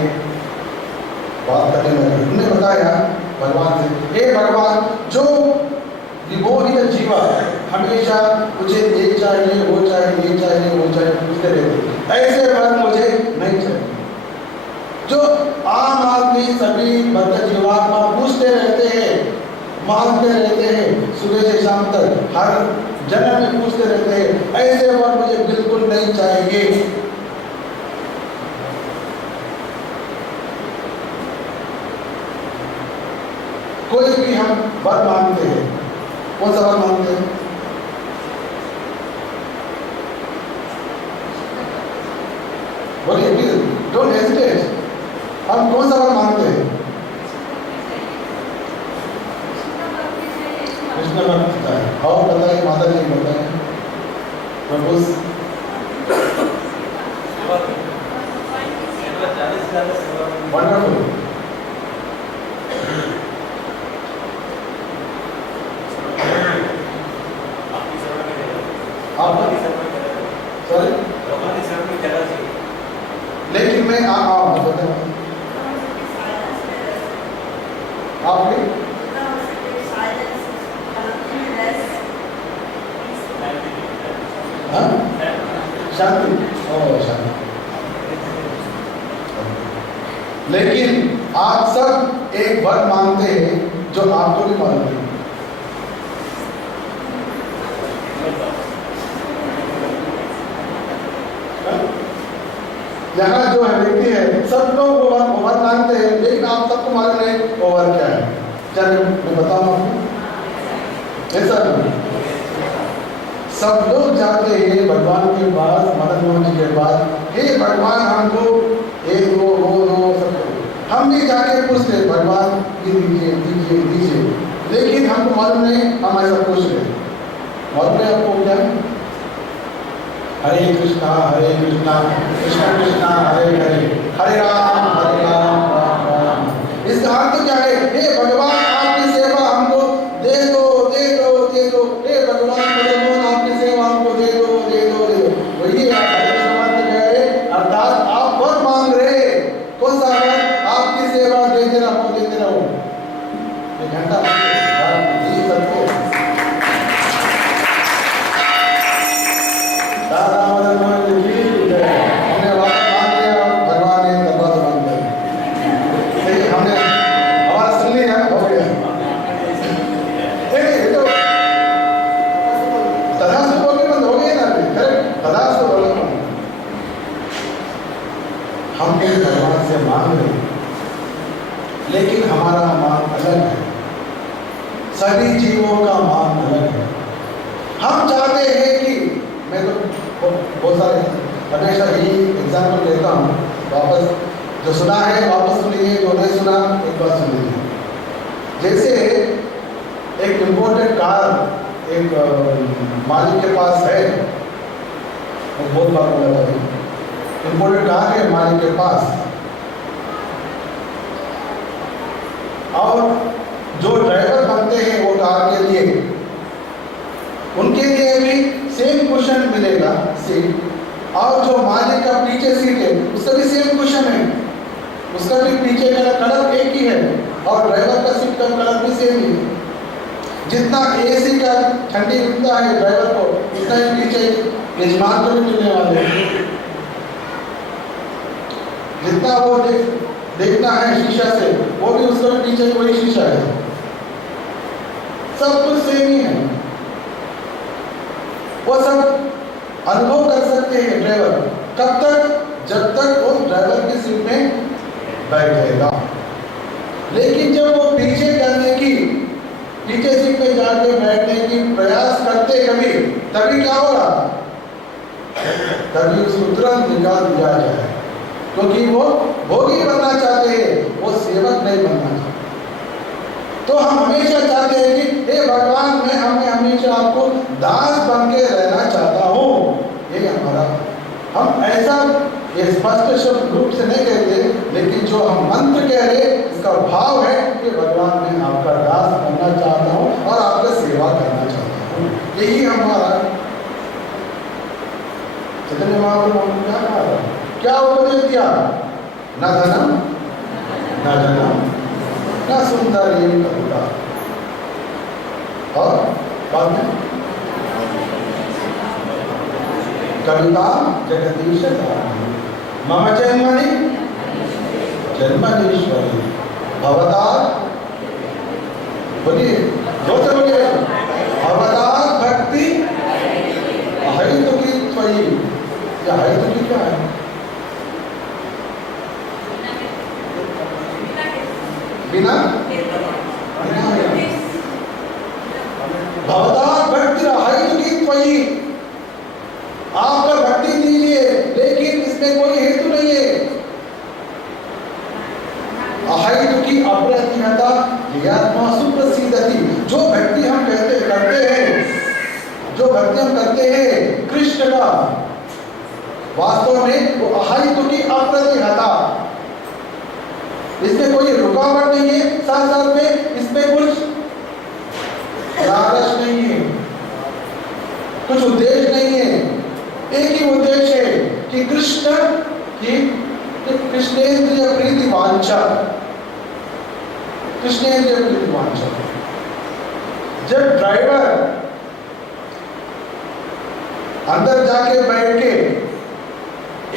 बात करने लगे। उन्होंने बताया भगवान से, हे भगवान, जो विमोहित जीवा हमेशा मुझे ये चाहिए, वो चाहिए, ये चाहिए, वो चाहिए पूछते रहते, ऐसे वर मुझे नहीं चाहिए। जो आम आदमी सभी बद्ध जीवात्मा पूछते रहते हैं, मांगते रहते हैं, सुबह से शाम तक हर जन्म में पूछते रहते हैं, ऐसे वर मुझे बिल्कुल नहीं चाहिए। कोई भी हम वर मांगते हैं, कौन सा वर मांगते हैं? बोलिए प्लीज, डोंट हेजिटेट। हम कौन सा वर मांगते हैं? कृष्ण भक्त है। और बताइए माता जी बताए प्रभु। वंडरफुल। सॉरी, लेकिन मैं आपने शांति, शांति। लेकिन आप सब एक वर मांगते हैं जो आपको भी मालूम है। यहाँ जो है व्यक्ति है, सब लोग वो वर मांगते हैं, लेकिन आप सबको मालूम है वो वर क्या है। चलिए मैं बताऊँ आपको, ऐसा नहीं। सब लोग जाते हैं भगवान के पास, मदन मोहन जी के पास, हे भगवान हमको एक दो वो दो सब दो। हम भी जाके पूछते भगवान ये दीजिए दीजिए दीजिए, लेकिन हमको मालूम नहीं हम ऐसा पूछ रहे। मालूम है आपको क्या? हरे कृष्णा कृष्णा कृष्णा हरे हरे, हरे राम राम राम। इसका अर्थ क्या है? हे भगवान आपकी सेवा हमको दे दो दे दो दे दो, हे भगवान आपकी सेवा हमको दे दो दे दो दे दो। वही अर्थात आप बहुत मांग रहे, कौन सा बात? आपकी सेवा देते रहो देते रहो। एक घंटा भगवान से मांग रहे, लेकिन हमारा मांग अलग है, सभी जीवों का मांग अलग है। हम चाहते हैं कि मैं तो बहुत सारे हमेशा यही एग्जाम्पल देता हूँ, वापस जो सुना है वापस सुनिए, जो नहीं सुना एक बार सुन लीजिए। जैसे एक इम्पोर्टेड कार एक मालिक के पास है, बहुत बार बोला था, इम्पोर्टेड कार है मालिक के पास, और जो ड्राइवर बनते हैं वो कार के लिए, उनके लिए भी सेम कुशन मिलेगा सीट, और जो मालिक का पीछे सीट है उसका भी सेम कुशन है, उसका भी पीछे का कलर एक ही है, और ड्राइवर का सीट का कलर भी सेम ही है। जितना एसी का ठंडी मिलता है ड्राइवर को, उतना ही पीछे यजमान को भी मिलने वाले हैं। जितना वो देखना है शीशा से, वो भी उसका पीछे कोई शीशा है, सब कुछ सेम ही है। वो सब अनुभव कर सकते हैं ड्राइवर, कब तक? जब तक वो ड्राइवर की सीट में बैठ जाएगा। लेकिन जब वो पीछे सीट में जाके बैठने की प्रयास करते कभी, तभी क्या होगा? तभी उसको तुरंत निकाल दिया जाए, क्योंकि वो भोगी बनना चाहते हैं, वो सेवक नहीं बनना चाहते। तो हम हमेशा चाहते हैं कि हे भगवान मैं हमेशा आपको दास बन के रहना चाहता हूँ। ये हमारा, हम ऐसा ये स्पष्ट शब्द रूप से नहीं कहते, लेकिन जो हम मंत्र कह रहे इसका भाव है कि भगवान मैं आपका दास बनना चाहता हूँ और आपका सेवा करना चाहता हूँ। यही हमारा चैतन्य महाप्रभु ने क्या कहा, क्या उपदेश दिया? न धनम न जनम न सुंदर कविता, और बाद में कविता जगदीश मम जन्मनि जन्मनीश्वरी अवतार, बोलिए जोर से बोलिए, अवतार भक्ति अहेतुकी त्वयि। या अहेतुकी क्या है? बिना भवतार भक्ति अहेतुकी त्वयि, आपका भक्ति दीजिए लेकिन इसमें कोई हेतु नहीं है। अहेतुकी अप्रतिहता यज्ञात्मा सुप्रसिद्धति, जो भक्ति हम करते हैं, जो भक्ति हम करते हैं कृष्ण का, वास्तव में वो अहेतुकी अप्रतिहता, इसमें कोई रुकावट नहीं है, साथ साथ में इसमें कुछ लालच नहीं है, कुछ उद्देश्य नहीं है। एक ही उद्देश्य है कि कृष्ण की कृष्णेन्द्रिय प्रीति वांछा, कृष्णेन्द्रिय प्रीति वांछा। जब ड्राइवर अंदर जाके बैठ के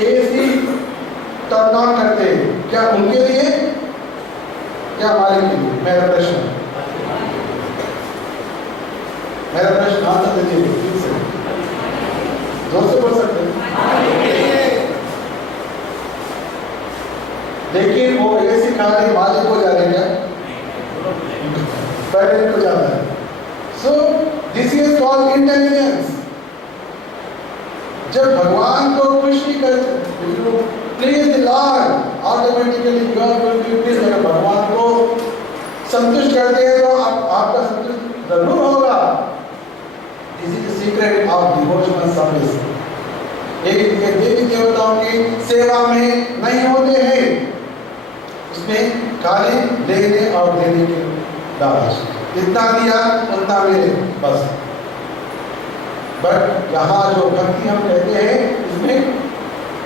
एसी टर्न ऑन करते, क्या उनके लिए क्या हमारे लिए? मेरा प्रश्न आंसर दीजिए ठीक से, जोर से बोल सकते हैं। लेकिन वो ऐसी खाली मालिक हो जाने क्या? पहले इनको जाना है। So this is called intelligence. जब भगवान को खुश नहीं करते, please the lord, automatically you are going to please. अगर भगवान को संतुष्ट करते हैं तो आपका संतुष्ट जरूर होगा। This is the secret of devotional service. एक देवी देवताओं की सेवा में नहीं होते हैं, उसमें खाली लेने और देने के लालच, जितना दिया उतना मिले बस। बट यहाँ जो भक्ति हम कहते हैं, इसमें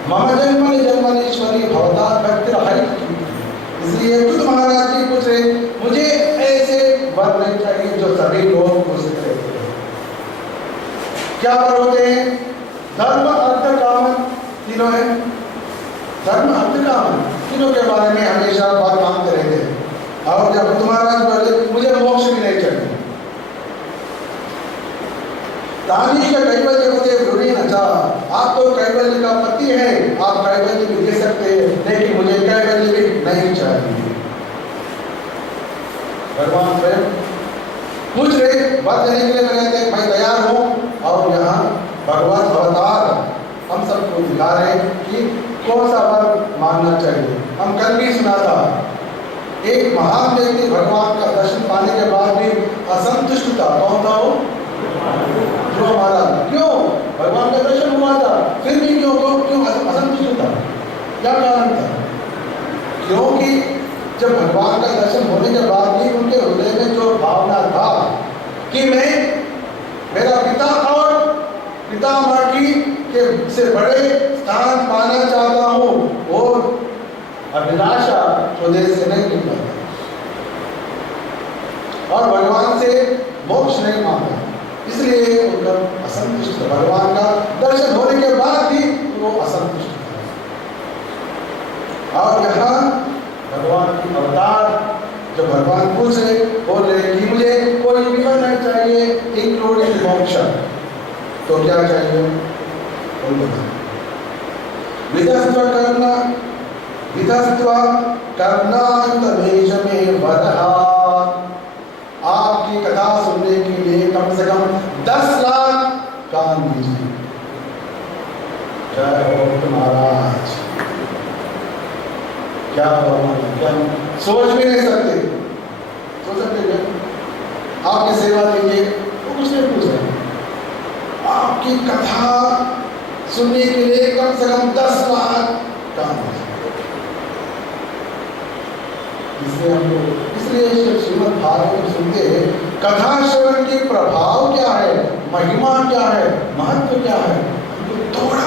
मम जन्मनि जन्मनीश्वरी भवतात् भक्तिरहैतुकी। इसलिए बुद्ध महाराज जी पूछ रहे, मुझे ऐसे वर नहीं चाहिए जो सभी लोग मुझसे कहते हैं। क्या वर होते हैं? धर्म अर्थ काम तीनों है। धर्म अर्थ काम तीनों के बारे में हमेशा बात मांगते रहते हैं। और जब बुद्ध महाराज बोले मुझे मोक्ष भी नहीं चाहिए, तानी का कैवल्य पति ब्रुरी नचा, आप तो कैवल्य का पति है, आप कैवल्य भी दे सकते हैं, लेकिन मुझे कैवल्य भी नहीं चाहिए। भगवान स्वयं पूछ रहे, बात देने के लिए कहते मैं तैयार हूँ। और यहाँ भगवान अवतार हम सबको दिखा रहे कि कौन सा वर मांगना चाहिए। हम कल भी सुना था, एक महान व्यक्ति भगवान का दर्शन पाने के बाद भी असंतुष्ट था। कौन था वो? जो हमारा, क्यों? भगवान का दर्शन हुआ था, फिर भी क्यों असंतुष्ट था? क्या कारण था? क्योंकि जब भगवान का दर्शन होने के बाद भी उनके हृदय में जो भावना था कि मैं मेरा पिता और पितामह की के से बड़े स्थान पाना चाहता हूँ, और अभिलाषा हृदय से नहीं निकला और भगवान से मोक्ष नहीं मांगा, इसलिए उनका असंतुष्ट। भगवान का दर्शन होने के बाद भी वो असंतुष्ट था। और यहाँ भगवान की अवतार जब भगवान पूछ रहे, बोल रहे कि मुझे कोई विकल्प नहीं चाहिए इंक्लूडिंग मोक्ष, तो क्या चाहिए? विधस्त्व करनांतरेश में वरहा। आपकी कथा सुनने के लिए कम से कम 10 लाख कान दीजिए। जय हो महाराज। क्या क्या सोच भी नहीं सकते, सोच सकते क्या? आपकी सेवा कीजिए, वो कुछ नहीं पूछ रहे। आपकी कथा सुनने के लिए कम से कम 10 लाख कान दीजिए। इसलिए श्रीमद् भागवत सुनते हैं, कथा श्रवण के प्रभाव क्या है, महिमा क्या है, महत्व क्या है, हमको थोड़ा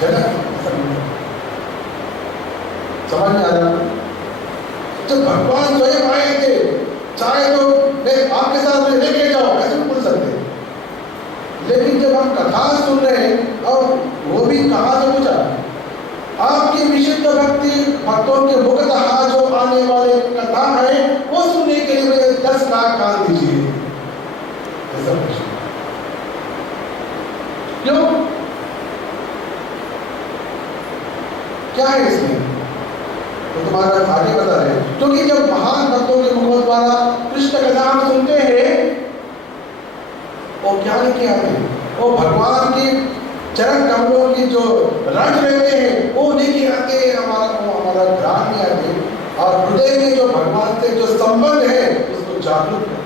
झलक समझ में आ रहा है। जब भगवान स्वयं आए थे, चाहे तो आपके साथ में लेके जाओ, ऐसे भी बोल सकते, लेकिन जब हम कथा सुन रहे हैं, और वो भी कहाँ से पूछा? आपकी विशुद्ध भक्ति भक्तों के मुख्यतः जो आने वाले कथा है, वो सुनने के लिए मुझे 10 लाख कान दीजिए। ऐसा क्यों? क्या है इसमें? तो तुम्हारा आगे बता रहे, क्योंकि जब महान भक्तों के मुख द्वारा कृष्ण कथा हम सुनते हैं, वो क्या लेके आते हैं? वो भगवान की चरण कमलों की जो रंग रहते हैं, वो लेके आते हैं हमारा ध्यान में आते हैं, और हृदय में जो भगवान से जो संबंध है उसको जागरूक करते।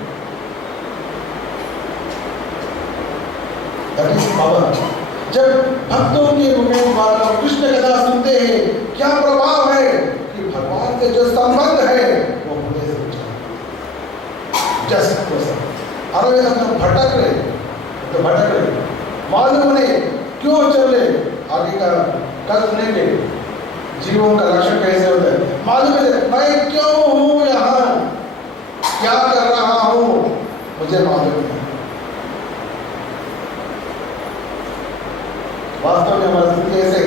जब भक्तों के मुख द्वारा कृष्ण कथा सुनते हैं, क्या प्रभाव है कि भगवान से जो संबंध है वो हृदय से जैसे अरे हम तो भटक रहे, मालूम नहीं क्यों चल रहे। आगे का कल सुनेंगे, जीवों का लक्ष्य कैसे होता है, मालूम है मैं क्यों हूँ यहाँ, क्या कर रहा हूँ, मुझे मालूम नहीं। वास्तव में हमारी स्थिति ऐसे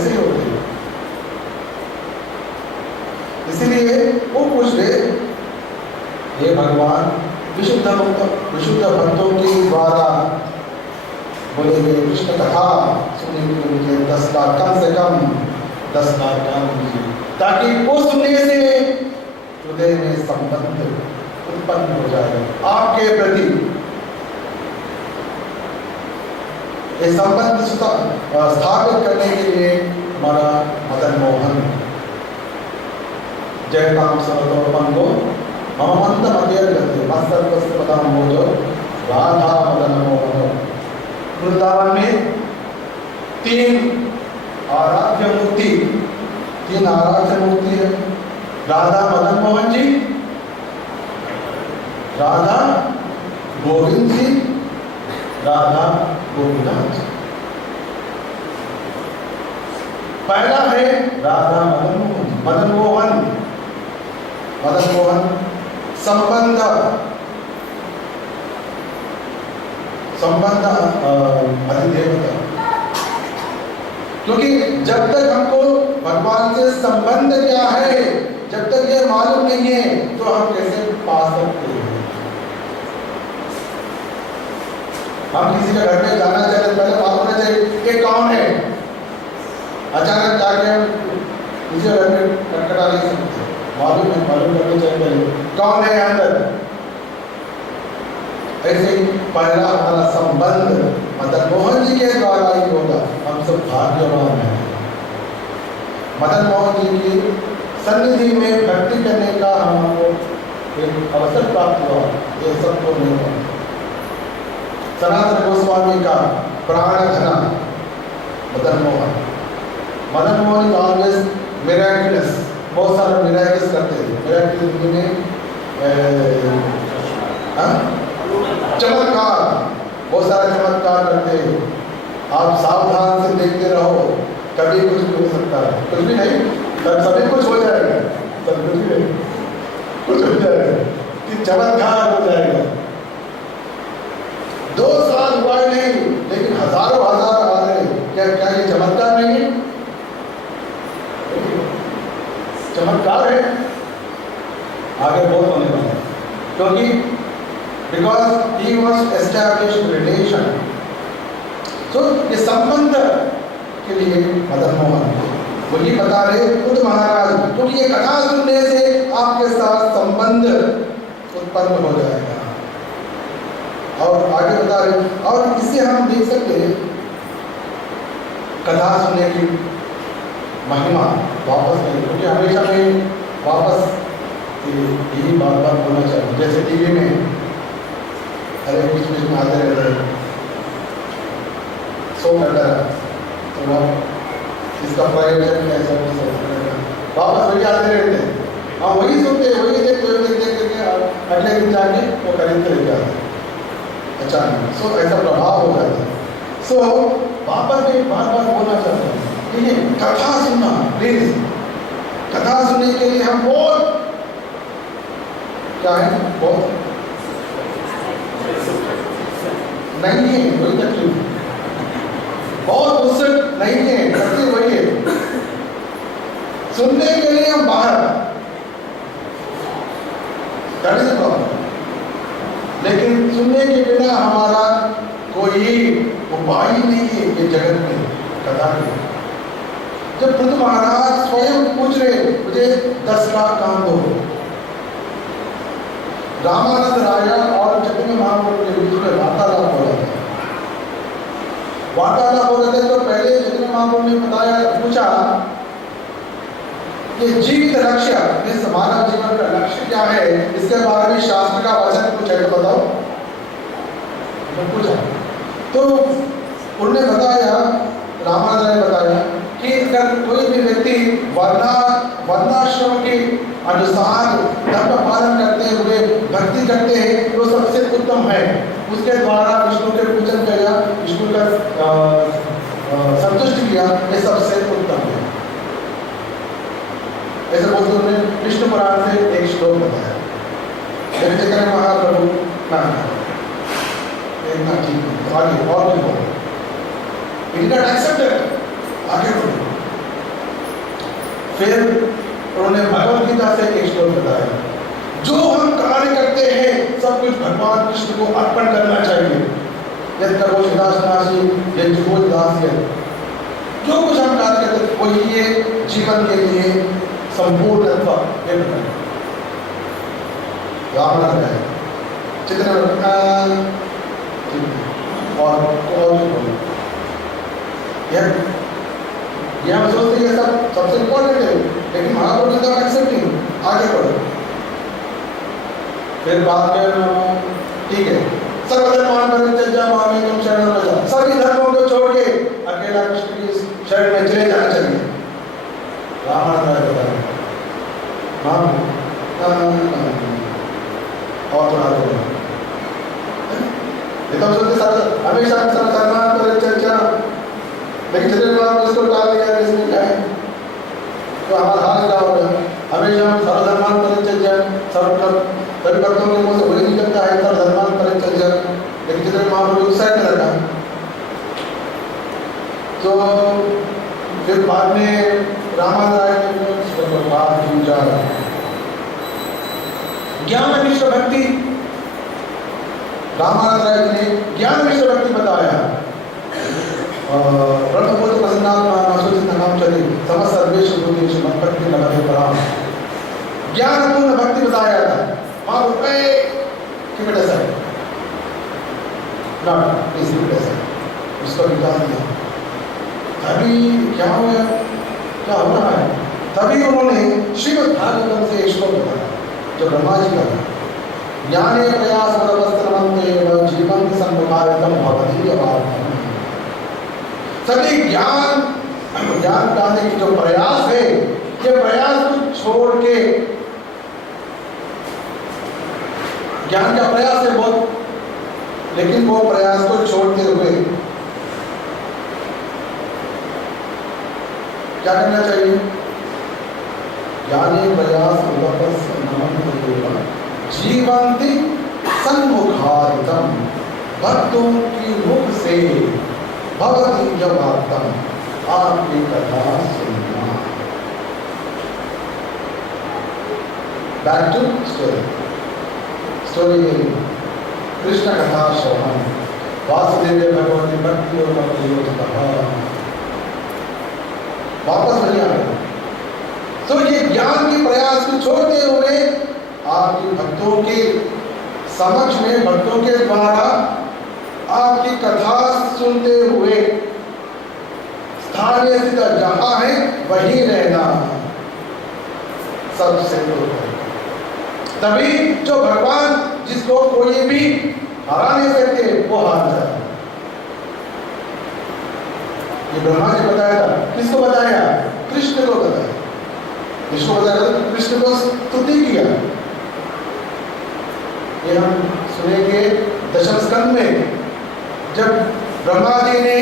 ही होती है। इसीलिए वो पूछ रहे, हे भगवान, विशुद्ध भक्तों के द्वारा बोले गए कृष्ण कथा सुनने के लिए मुझे 10 लाख, कम से कम 10 लाख कान दीजिए, ताकि वो सुनने से हृदय में संबंध उत्पन्न हो जाएगा आपके प्रति। ये संबंध स्थापित करने के लिए हमारा मदन मोहन जय काम समर्पण को ममंत मध्य करते मस्त पदाम बोलो राधा मदन मोहन। वृंदावन में तीन आराध्य मूर्ति है। राधा मदन मोहन जी, राधा गोविंद जी, राधा गोपीनाथ जी। पहला है राधा मदन मोहन संबंध अधिदेवता। क्योंकि जब तक हमको भगवान से संबंध क्या है, जब तक ये मालूम नहीं है तो हम कैसे पा सकते हैं। हम किसी के घर में जाना चाहते पहले मालूम होना चाहिए कि कौन है। अचानक जाके हम किसी घर में खटखटा नहीं सकते, मालूम करना चाहिए पहले कौन है अंदर। ऐसे ही पहला हमारा संबंध मदन मोहन जी के द्वारा ही होगा। हम सब भाग्यवान हैं। मदन मोहन जी की सन्निधि में भक्ति करने का हमको एक अवसर प्राप्त हुआ। ये सबको नहीं हुआ। सनातन गोस्वामी का प्राण धना Madan Mohan is always miraculous. बहुत सारे मिराकल्स करते हैं। मिराकल में चमत्कार, बहुत सारे चमत्कार करते हैं। आप सावधान से देखते रहो, कभी कुछ भी हो सकता है। कुछ भी नहीं, सभी कुछ हो जाएगा। सब कुछ भी नहीं, कुछ हो जाएगा कि चमत्कार हो जाएगा। 2 साल हुआ नहीं, लेकिन हजारों हजार आ रहे। क्या ये चमत्कार नहीं है? चमत्कार है। आगे बहुत होने वाला है, क्योंकि because he was established relation. So ये संबंध के लिए मदन मोहन वही बता रहे खुद महाराज, क्योंकि ये कथा सुनने से आपके साथ संबंध उत्पन्न हो जाएगा। और आगे बता रहे, और इससे हम देख सकते हैं कथा सुनने की महिमा वापस नहीं, क्योंकि हमेशा में वापस यही बार बोलना चाहिए। जैसे टीवी में अरे बीच में आते रहते हैं, सो करता है तो इसका प्रयोजन कैसा वापस वही आते रहते हैं। हाँ वही सुनते हैं, वही देखते अगले दिन जाके वो खरीदते रह जाते हैं अचानक। सो ऐसा प्रभाव हो जाता है। सो वापस में बार बोलना चाहते हैं कि कथा सुनना, प्लीज कथा सुनने के लिए हम बहुत क्या है, बहुत नहीं है, वही तकलीफ बहुत उत्सुक नहीं है, करते वही है। सुनने के लिए हम बाहर लेकिन सुनने के बिना हमारा कोई उपाय नहीं है ये जगत में कथा में। जब पृथु महाराज स्वयं पूछ रहे मुझे 10 लाख काम दो, रामानंद राजा और चैतन्य महाप्रभु के बीच में वार्तालाप हो रहा था। वार्तालाप हो रहे थे तो पहले चैतन्य महाप्रभु ने बताया, पूछा कि जीवित लक्ष्य, इस मानव जीवन का लक्ष्य क्या है, इसके बारे में शास्त्र का वचन कुछ है तो बताओ। पूछा तो उन्होंने बताया, रामानंद ने बताया कि अगर कोई भी व्यक्ति वर्णाश्रम के अनुसार धर्म पालन करते हुए भक्ति करते हैं तो सबसे उत्तम है। उसके द्वारा विष्णु के पूजन किया, विष्णु का संतुष्ट किया, ये सबसे उत्तम है। ऐसे बोलते उन्होंने विष्णु पुराण से एक श्लोक बताया। चैतन्य महाप्रभु ना ठीक है, आगे और भी बोलो, इट नॉट एक्सेप्टेड, आगे बोलो। फिर उन्होंने भगवत गीता से एक श्लोक बताया, जो हम कार्य करते हैं सब कुछ भगवान कृष्ण को अर्पण करना चाहिए। जो कुछ हम कार्य करते हैं वही ये जीवन के लिए संपूर्ण रावण आ जाए चित्र और यह हम सोचते हैं सब सबसे इम्पोर्टेंट है, लेकिन महाप्रभु इज नॉट एक्सेप्टिंग। आगे बढ़ो, फिर बाद में ठीक है सर्वधर्मान परित्यज्य मामेकं शरणं व्रज, सभी धर्मों को छोड़ के अकेला कृष्ण की शरण में चले जाना चाहिए। रावण का बता और थोड़ा ये तो सोचते सर हमेशा सर्वधर्मान परित्यज्य, लेकिन जितने बार उसको डाल दिया इसमें क्या है तो हमारा हाल क्या होगा। हमेशा हम सर्वधर्मान परित्यज्य, सभी भक्तों के मुंह से वही निकलता है सर्वधर्मान परित्यज्य, लेकिन जितने महाप्रभु उस साइड में रखा तो फिर बाद में रामाराय ने ज्ञान मिश्र भक्ति, रामाराय ने ज्ञान मिश्र भक्ति बताया। ब्रह्मबोध प्रसन्नात्मा नाम चली समस्त सर्वेश भूतेषु मत्भक्ति लभते पराम, ज्ञानपूर्ण भक्ति बताया था। वहां रुपए की बेटा सर नॉट इस बेटा सर उसको निकाल दिया। तभी क्या हो गया, क्या हो रहा है, तभी उन्होंने श्रीमद् भागवतम से एक श्लोक बताया जो ब्रह्मा जी का ज्ञाने प्रयास वस्तनवन्ते व जीवंत सम्मुखायतम भवति अवाप्तम। सभी ज्ञान पाने की जो प्रयास है, ये प्रयास को छोड़ के, ज्ञान का प्रयास है बहुत, लेकिन वो प्रयास को छोड़ते हुए क्या करना चाहिए। ज्ञानी प्रयास जीवंती सन्मुखारितम, भक्तों की मुख से भवती जब आत्म आपकी कथा सुनना। बैक टू स्टोरी कृष्ण कथा श्रवण वासुदेव भगवती भक्ति और वापस नहीं आ रहे। तो ये ज्ञान के प्रयास को छोड़ते हुए आपके भक्तों के समक्ष में, भक्तों के द्वारा आपकी कथा सुनते हुए स्थानीय स्थित जहां है वहीं रहना सबसे तभी जो भगवान जिसको कोई भी हरा नहीं सकते वो हार जाए। ये ब्रह्मा जी बताया था, किसको बताया, कृष्ण को बताया, किसको बताया, कृष्ण को स्तुति किया। ये हम सुनेंगे दशम स्कंद में, जब ब्रह्मा जी ने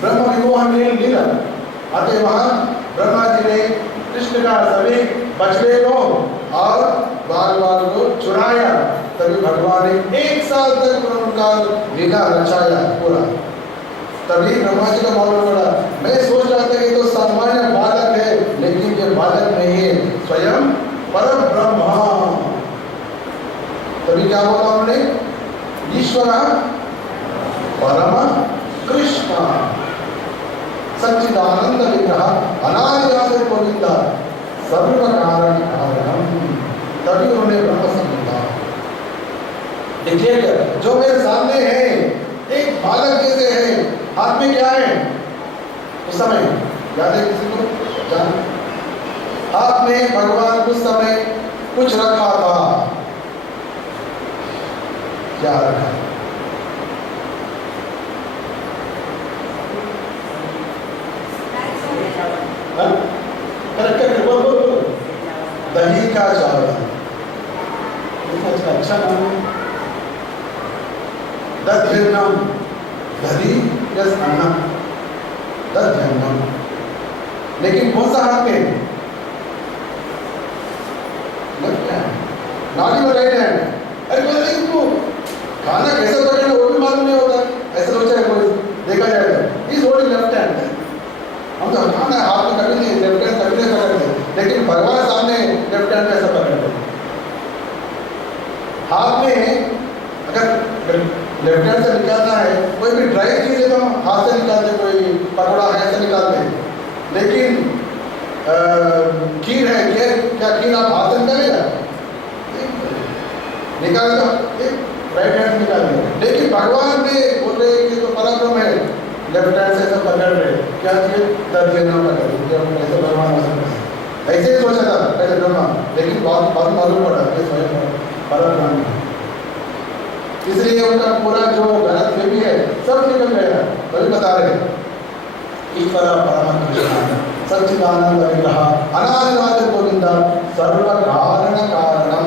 ब्रह्म विमोहन लीला आते वहां ब्रह्मा जी ने कृष्ण का सभी बछड़े को और बाल को चुराया, तभी भगवान ने 1 साल तक उनका लीला रचाया पूरा। तभी ब्रह्मा जी का मालूम पड़ा, मैं सोच रहा था कि तो सामान्य बालक है, लेकिन ये बालक नहीं है, स्वयं परम ब्रह्मा। तभी क्या बोला उन्होंने, ईश्वर परम कृष्ण सच्चिदानंद विग्रह अनादिआदि गोविंद सर्व कारण कारणम। तभी उन्होंने ब्रह्म समझा। देखिए जो मेरे सामने है एक बालक जैसे है, हाथ में क्या है उस समय याद है किसी को, जान हाथ में भगवान उस समय कुछ रखा था, क्या रखा, दही का चावल। अच्छा नाम है, दध्यन्नम, दही प्लस अन्न, दध्यन्नम। लेकिन कौन सा हाथ में, नाली में राइट हैंड। अरे बोले इनको खाना कैसे पकड़ना वो भी मालूम नहीं होता, ऐसा सोचा कोई देखा जाएगा, इस होल्डिंग लेफ्ट हैंड। हम तो खाना हाथ में कभी नहीं, लेफ्ट हैंड कभी नहीं पकड़ते, लेकिन भगवान सामने लेफ्ट हैंड कैसे पकड़ते। हाथ में अगर लेफ्ट हैंड से निकालना है, कोई भी ड्राई चीज है तो हम हाथ से निकालते, कोई पकौड़ा है ऐसे निकालते हैं, लेकिन खीर है, क्या खीर आप हाथ से निकालेगा, टाइम से सब पकड़ रहे क्या चाहिए, दर्द लेना पकड़ कैसे भगवान हो सकते, ऐसे ही सोचा था पहले ब्रह्मा, लेकिन बहुत बहुत मालूम पड़ा कि स्वयं परब्रह्म है। इसलिए उनका पूरा जो गलत फहमी है सब निकल गया। कभी बता रहे ईश्वर परम कृष्ण सच्चिदानंद विग्रह अनादिराज गोविंद सर्व कारण कारणम।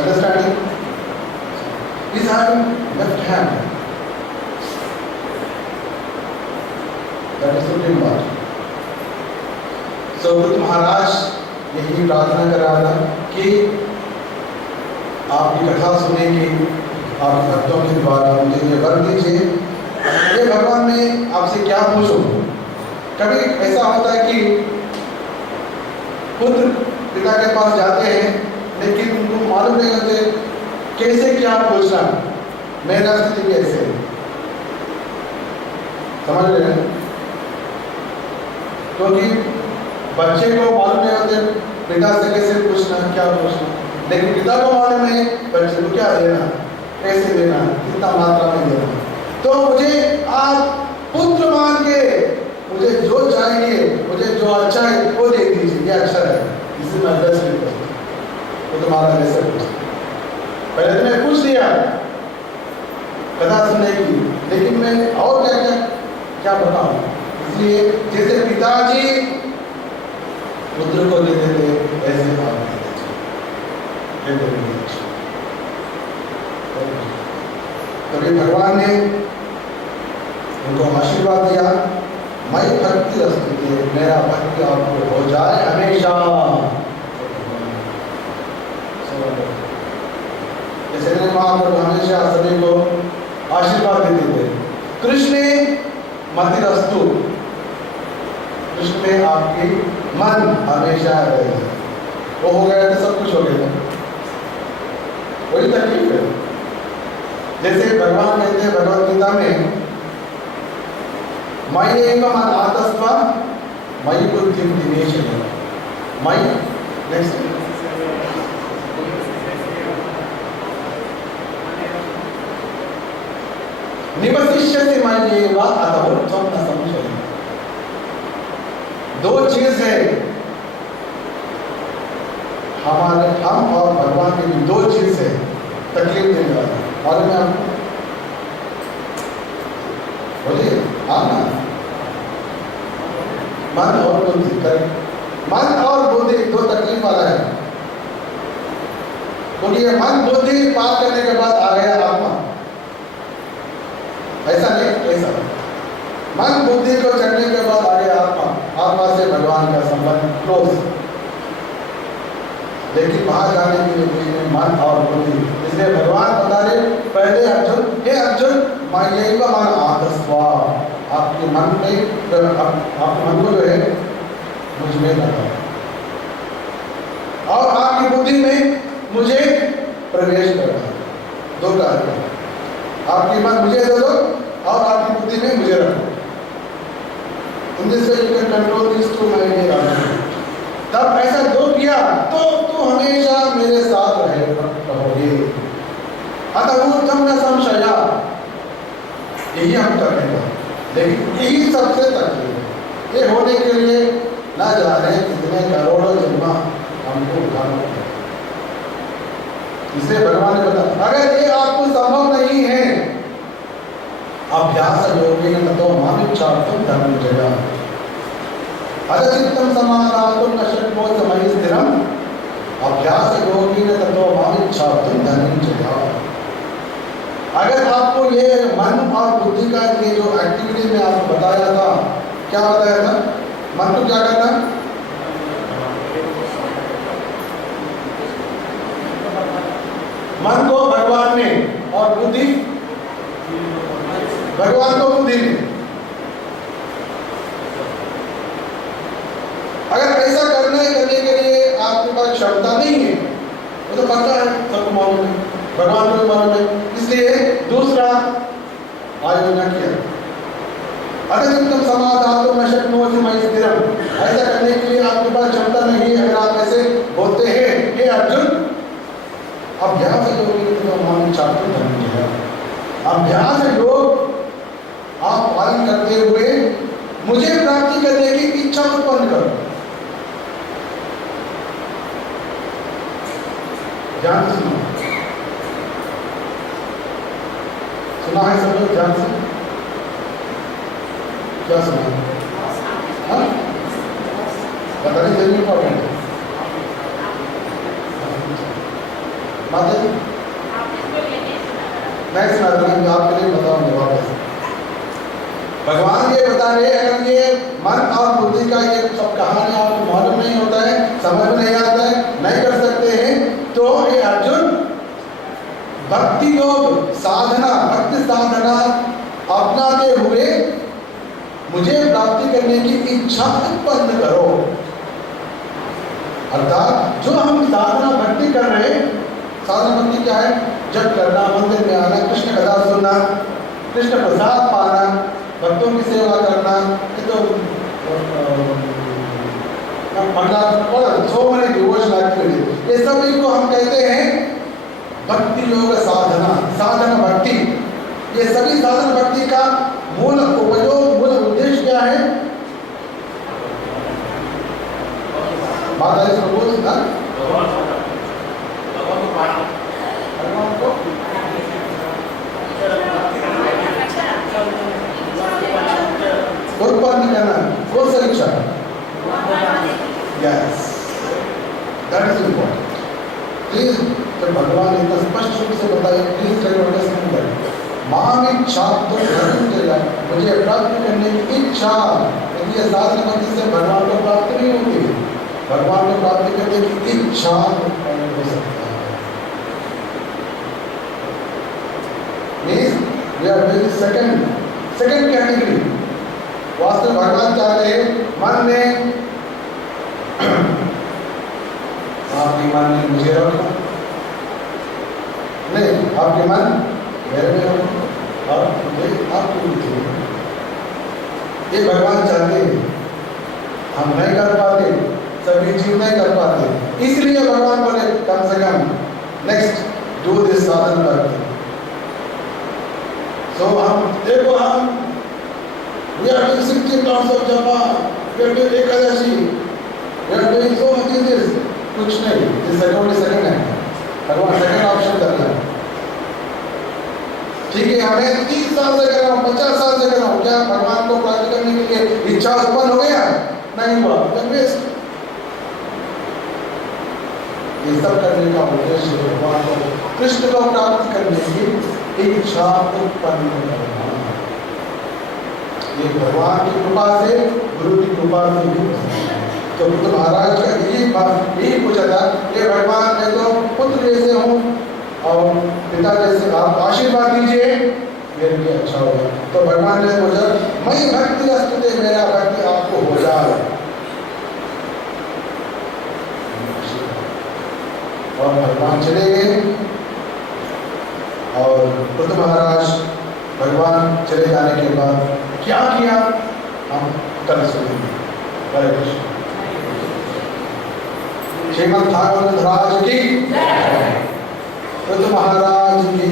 Understanding? He's having left hand. That is Supreme Lord. So Buddha महाराज यही प्रार्थना कर रहा था कि आपकी कथा सुनेंगे, आपके भक्तों के द्वारा मुझे ये वर दीजिए। ये भगवान मैं आपसे क्या पूछूं? कभी ऐसा होता है कि पुत्र पिता के पास जाते हैं लेकिन उनको मालूम नहीं होते कैसे क्या पूछना, मेरा स्थिति कैसे, समझ रहे हैं? क्योंकि बच्चे को मालूम नहीं होते पिता से कैसे पूछना, क्या पूछना, लेकिन पिता को मालूम है बच्चे को क्या देना, कैसे देना, कितना मात्रा में देना। तो मुझे आप पुत्र मान के मुझे जो चाहिए, मुझे जो अच्छा है वो दे दीजिए, ये अच्छा है, इसी में अड्रेस नहीं करता तो तुम्हारा कैसे पूछता। पहले तो मैं पूछ लिया कथा सुनने की, लेकिन मैं और क्या क्या क्या बताऊं। इसलिए जैसे पिताजी पुत्र को देते थे ऐसे आप कभी भगवान ने उनको आशीर्वाद दिया, मैं भक्ति रस्तु, मेरा भक्ति आपको हो जाए हमेशा। जैसे महाप्रभु हमेशा सभी को आशीर्वाद देते थे, कृष्ण मतिरस्तु, कृष्ण में आपकी मन हमेशा रहे, वो हो गया तो सब कुछ हो गया। वही तकलीफ है। जैसे भगवान कहते हैं भगवद गीता में, मय्येव मन आतस्व मयि बुद्धिं निवेशय, मयि नेक्स्ट निवसिष्यसि मय्येव अतः त्वं न संशयः। दो चीज है हमारे, हम और भगवान के भी दो चीज है तकलीफ देने वाला। और मैं आपको बोलिए आप ना, मन और बुद्धि, करेक्ट, मन और बुद्धि दो तकलीफ वाला है। क्योंकि ये मन बुद्धि पार करने के बाद आ गया आत्मा, ऐसा नहीं, ऐसा मन बुद्धि को चढ़ने के बाद आ गया आत्मा, आत्मा से भगवान का संबंध क्लोज। लेकिन वहां जाने के लिए बीच में मन और बुद्धि, इसलिए भगवान बता रहे पहले अर्जुन, हे अर्जुन मय्येव मन आतस्व, आपके मन में, आपके मन को जो है मुझ में लगा, और आपकी बुद्धि में मुझे प्रवेश करना। दो कार्य, आपकी मन मुझे दे दो और आपकी बुद्धि में मुझे रखो। In this way you can control these two mind and Arjun. तब ऐसा दो किया तो तू हमेशा मेरे साथ रहोगे। अतः ऊर्ध्वं न संशया, यही हम करने का, लेकिन यही सबसे तकलीफ है। ये होने के लिए न जाने कितने करोड़ों जन्म हमको उठाना पड़ेगा। इसलिए भगवान ने बताया अगर ये आपको संभव नहीं है, अभ्यास योगेन ततो मामिच्छार्थ धनंजय अदचित्तं समाधातुं न शक्नोति मयि स्थिरम् अभ्यास योगेन ततो मामिच्छार्थ धनंजय। अगर आपको ये मन और बुद्धि का ये जो एक्टिविटी में आपको बताया था, क्या बताया था? मन को क्या करना? मन को भगवान ने, और बुद्धि भगवान को बुद्धि ने। अगर ऐसा करने के लिए आपके पास क्षमता नहीं है, वो तो पता है, सबको मालूम है, भगवान को भी मालूम है, इसलिए दूसरा आयोजन किया। अदचित्तं समाधातुं न शक्नोति मयि स्थिरम्, ऐसा करने के लिए आपके पास क्षमता नहीं है। अगर आप ऐसे बोलते हैं हे अर्जुन अभ्यास योग मामी चातुर धर्म है। अभ्यास योग आप पालन करते हुए मुझे प्राप्ति करने की इच्छा उत्पन्न करो। ध्यान से सुना है सब लोग? ध्यान से क्या सुना? हाँ बताने जरूरी इंपॉर्टेंट है। बात नहीं सुना रहा, मैं आपके लिए बताऊंगा वापस। भगवान ये बता रहे हैं, अगर ये मन और बुद्धि का ये सब कहानी आपको मालूम नहीं होता है, समझ में नहीं आता है, नहीं कर सकते हैं, तो ये अर्जुन भक्ति योग साधना, भक्ति साधना अपनाते हुए मुझे प्राप्ति करने की इच्छा उत्पन्न करो। अर्थात जो हम साधना भक्ति कर रहे हैं, साधना भक्ति क्या है? जब करना, मंदिर में आना, कृष्ण कथा सुनना, कृष्ण प्रसाद पाना, भक्तों की सेवा करना, तो सो मैनी डिवोशनल एक्टिविटी, ये सभी को हम कहते हैं भक्ति योग साधना, साधन भक्ति। ये सभी साधन भक्ति का मूल उपयोग, मूल उद्देश्य क्या है? माता इसको बोल ना उत्पन्न करना, कौन सा इच्छा? Yes, that is important. Please, जब भगवान इतना स्पष्ट रूप से बताए, please try to understand that. माम इच्छा तो मुझे प्राप्त करने की इच्छा, यदि ये साधन भक्ति से भगवान को प्राप्त नहीं होती, भगवान को प्राप्त करने की इच्छा उत्पन्न हो सकता है। Means we are doing second category. वास्तव भगवान चाहते हैं मन में आपकी मन में मुझे रखो, नहीं आपके मन मेरे में रखो और मुझे आपको भी। ये भगवान चाहते हैं, हम नहीं कर पाते, सभी जीव नहीं कर पाते, इसलिए भगवान बोले कम से कम नेक्स्ट डू दिस साधन करते। सो हम देखो, हम we are doing 16 rounds of japa, we are doing ekadashi, we are doing so much in this, कुछ नहीं, this सेकंड है, भगवान सेकंड ऑप्शन कर रहा है। ठीक है, हमें 30 साल से कर रहा हूँ, 50 साल से कर रहा हूँ, क्या भगवान को प्राप्त करने के लिए इच्छा उत्पन्न हो गया? नहीं हुआ, then waste। ये सब करने का उद्देश्य भगवान को, कृष्ण को प्राप्त करने की इच्छा उत्पन्न करना। ये भगवान की कृपा से, गुरु की कृपा से भी। तो बुद्ध महाराज का यही पूछा था कि भगवान, मैं तो पुत्र जैसे हूँ और पिता जैसे, आप आशीर्वाद दीजिए मेरे लिए अच्छा होगा। तो भगवान ने पूछा, मैं भक्ति अस्तुते, मेरा भक्ति आपको हो जाए। और भगवान चले गए और बुद्ध महाराज भगवान चले जाने के बाद क्या किया, हम कल सुनेंगे। हरे कृष्ण। श्रीमद् भागवत राज की, बुद्ध महाराज की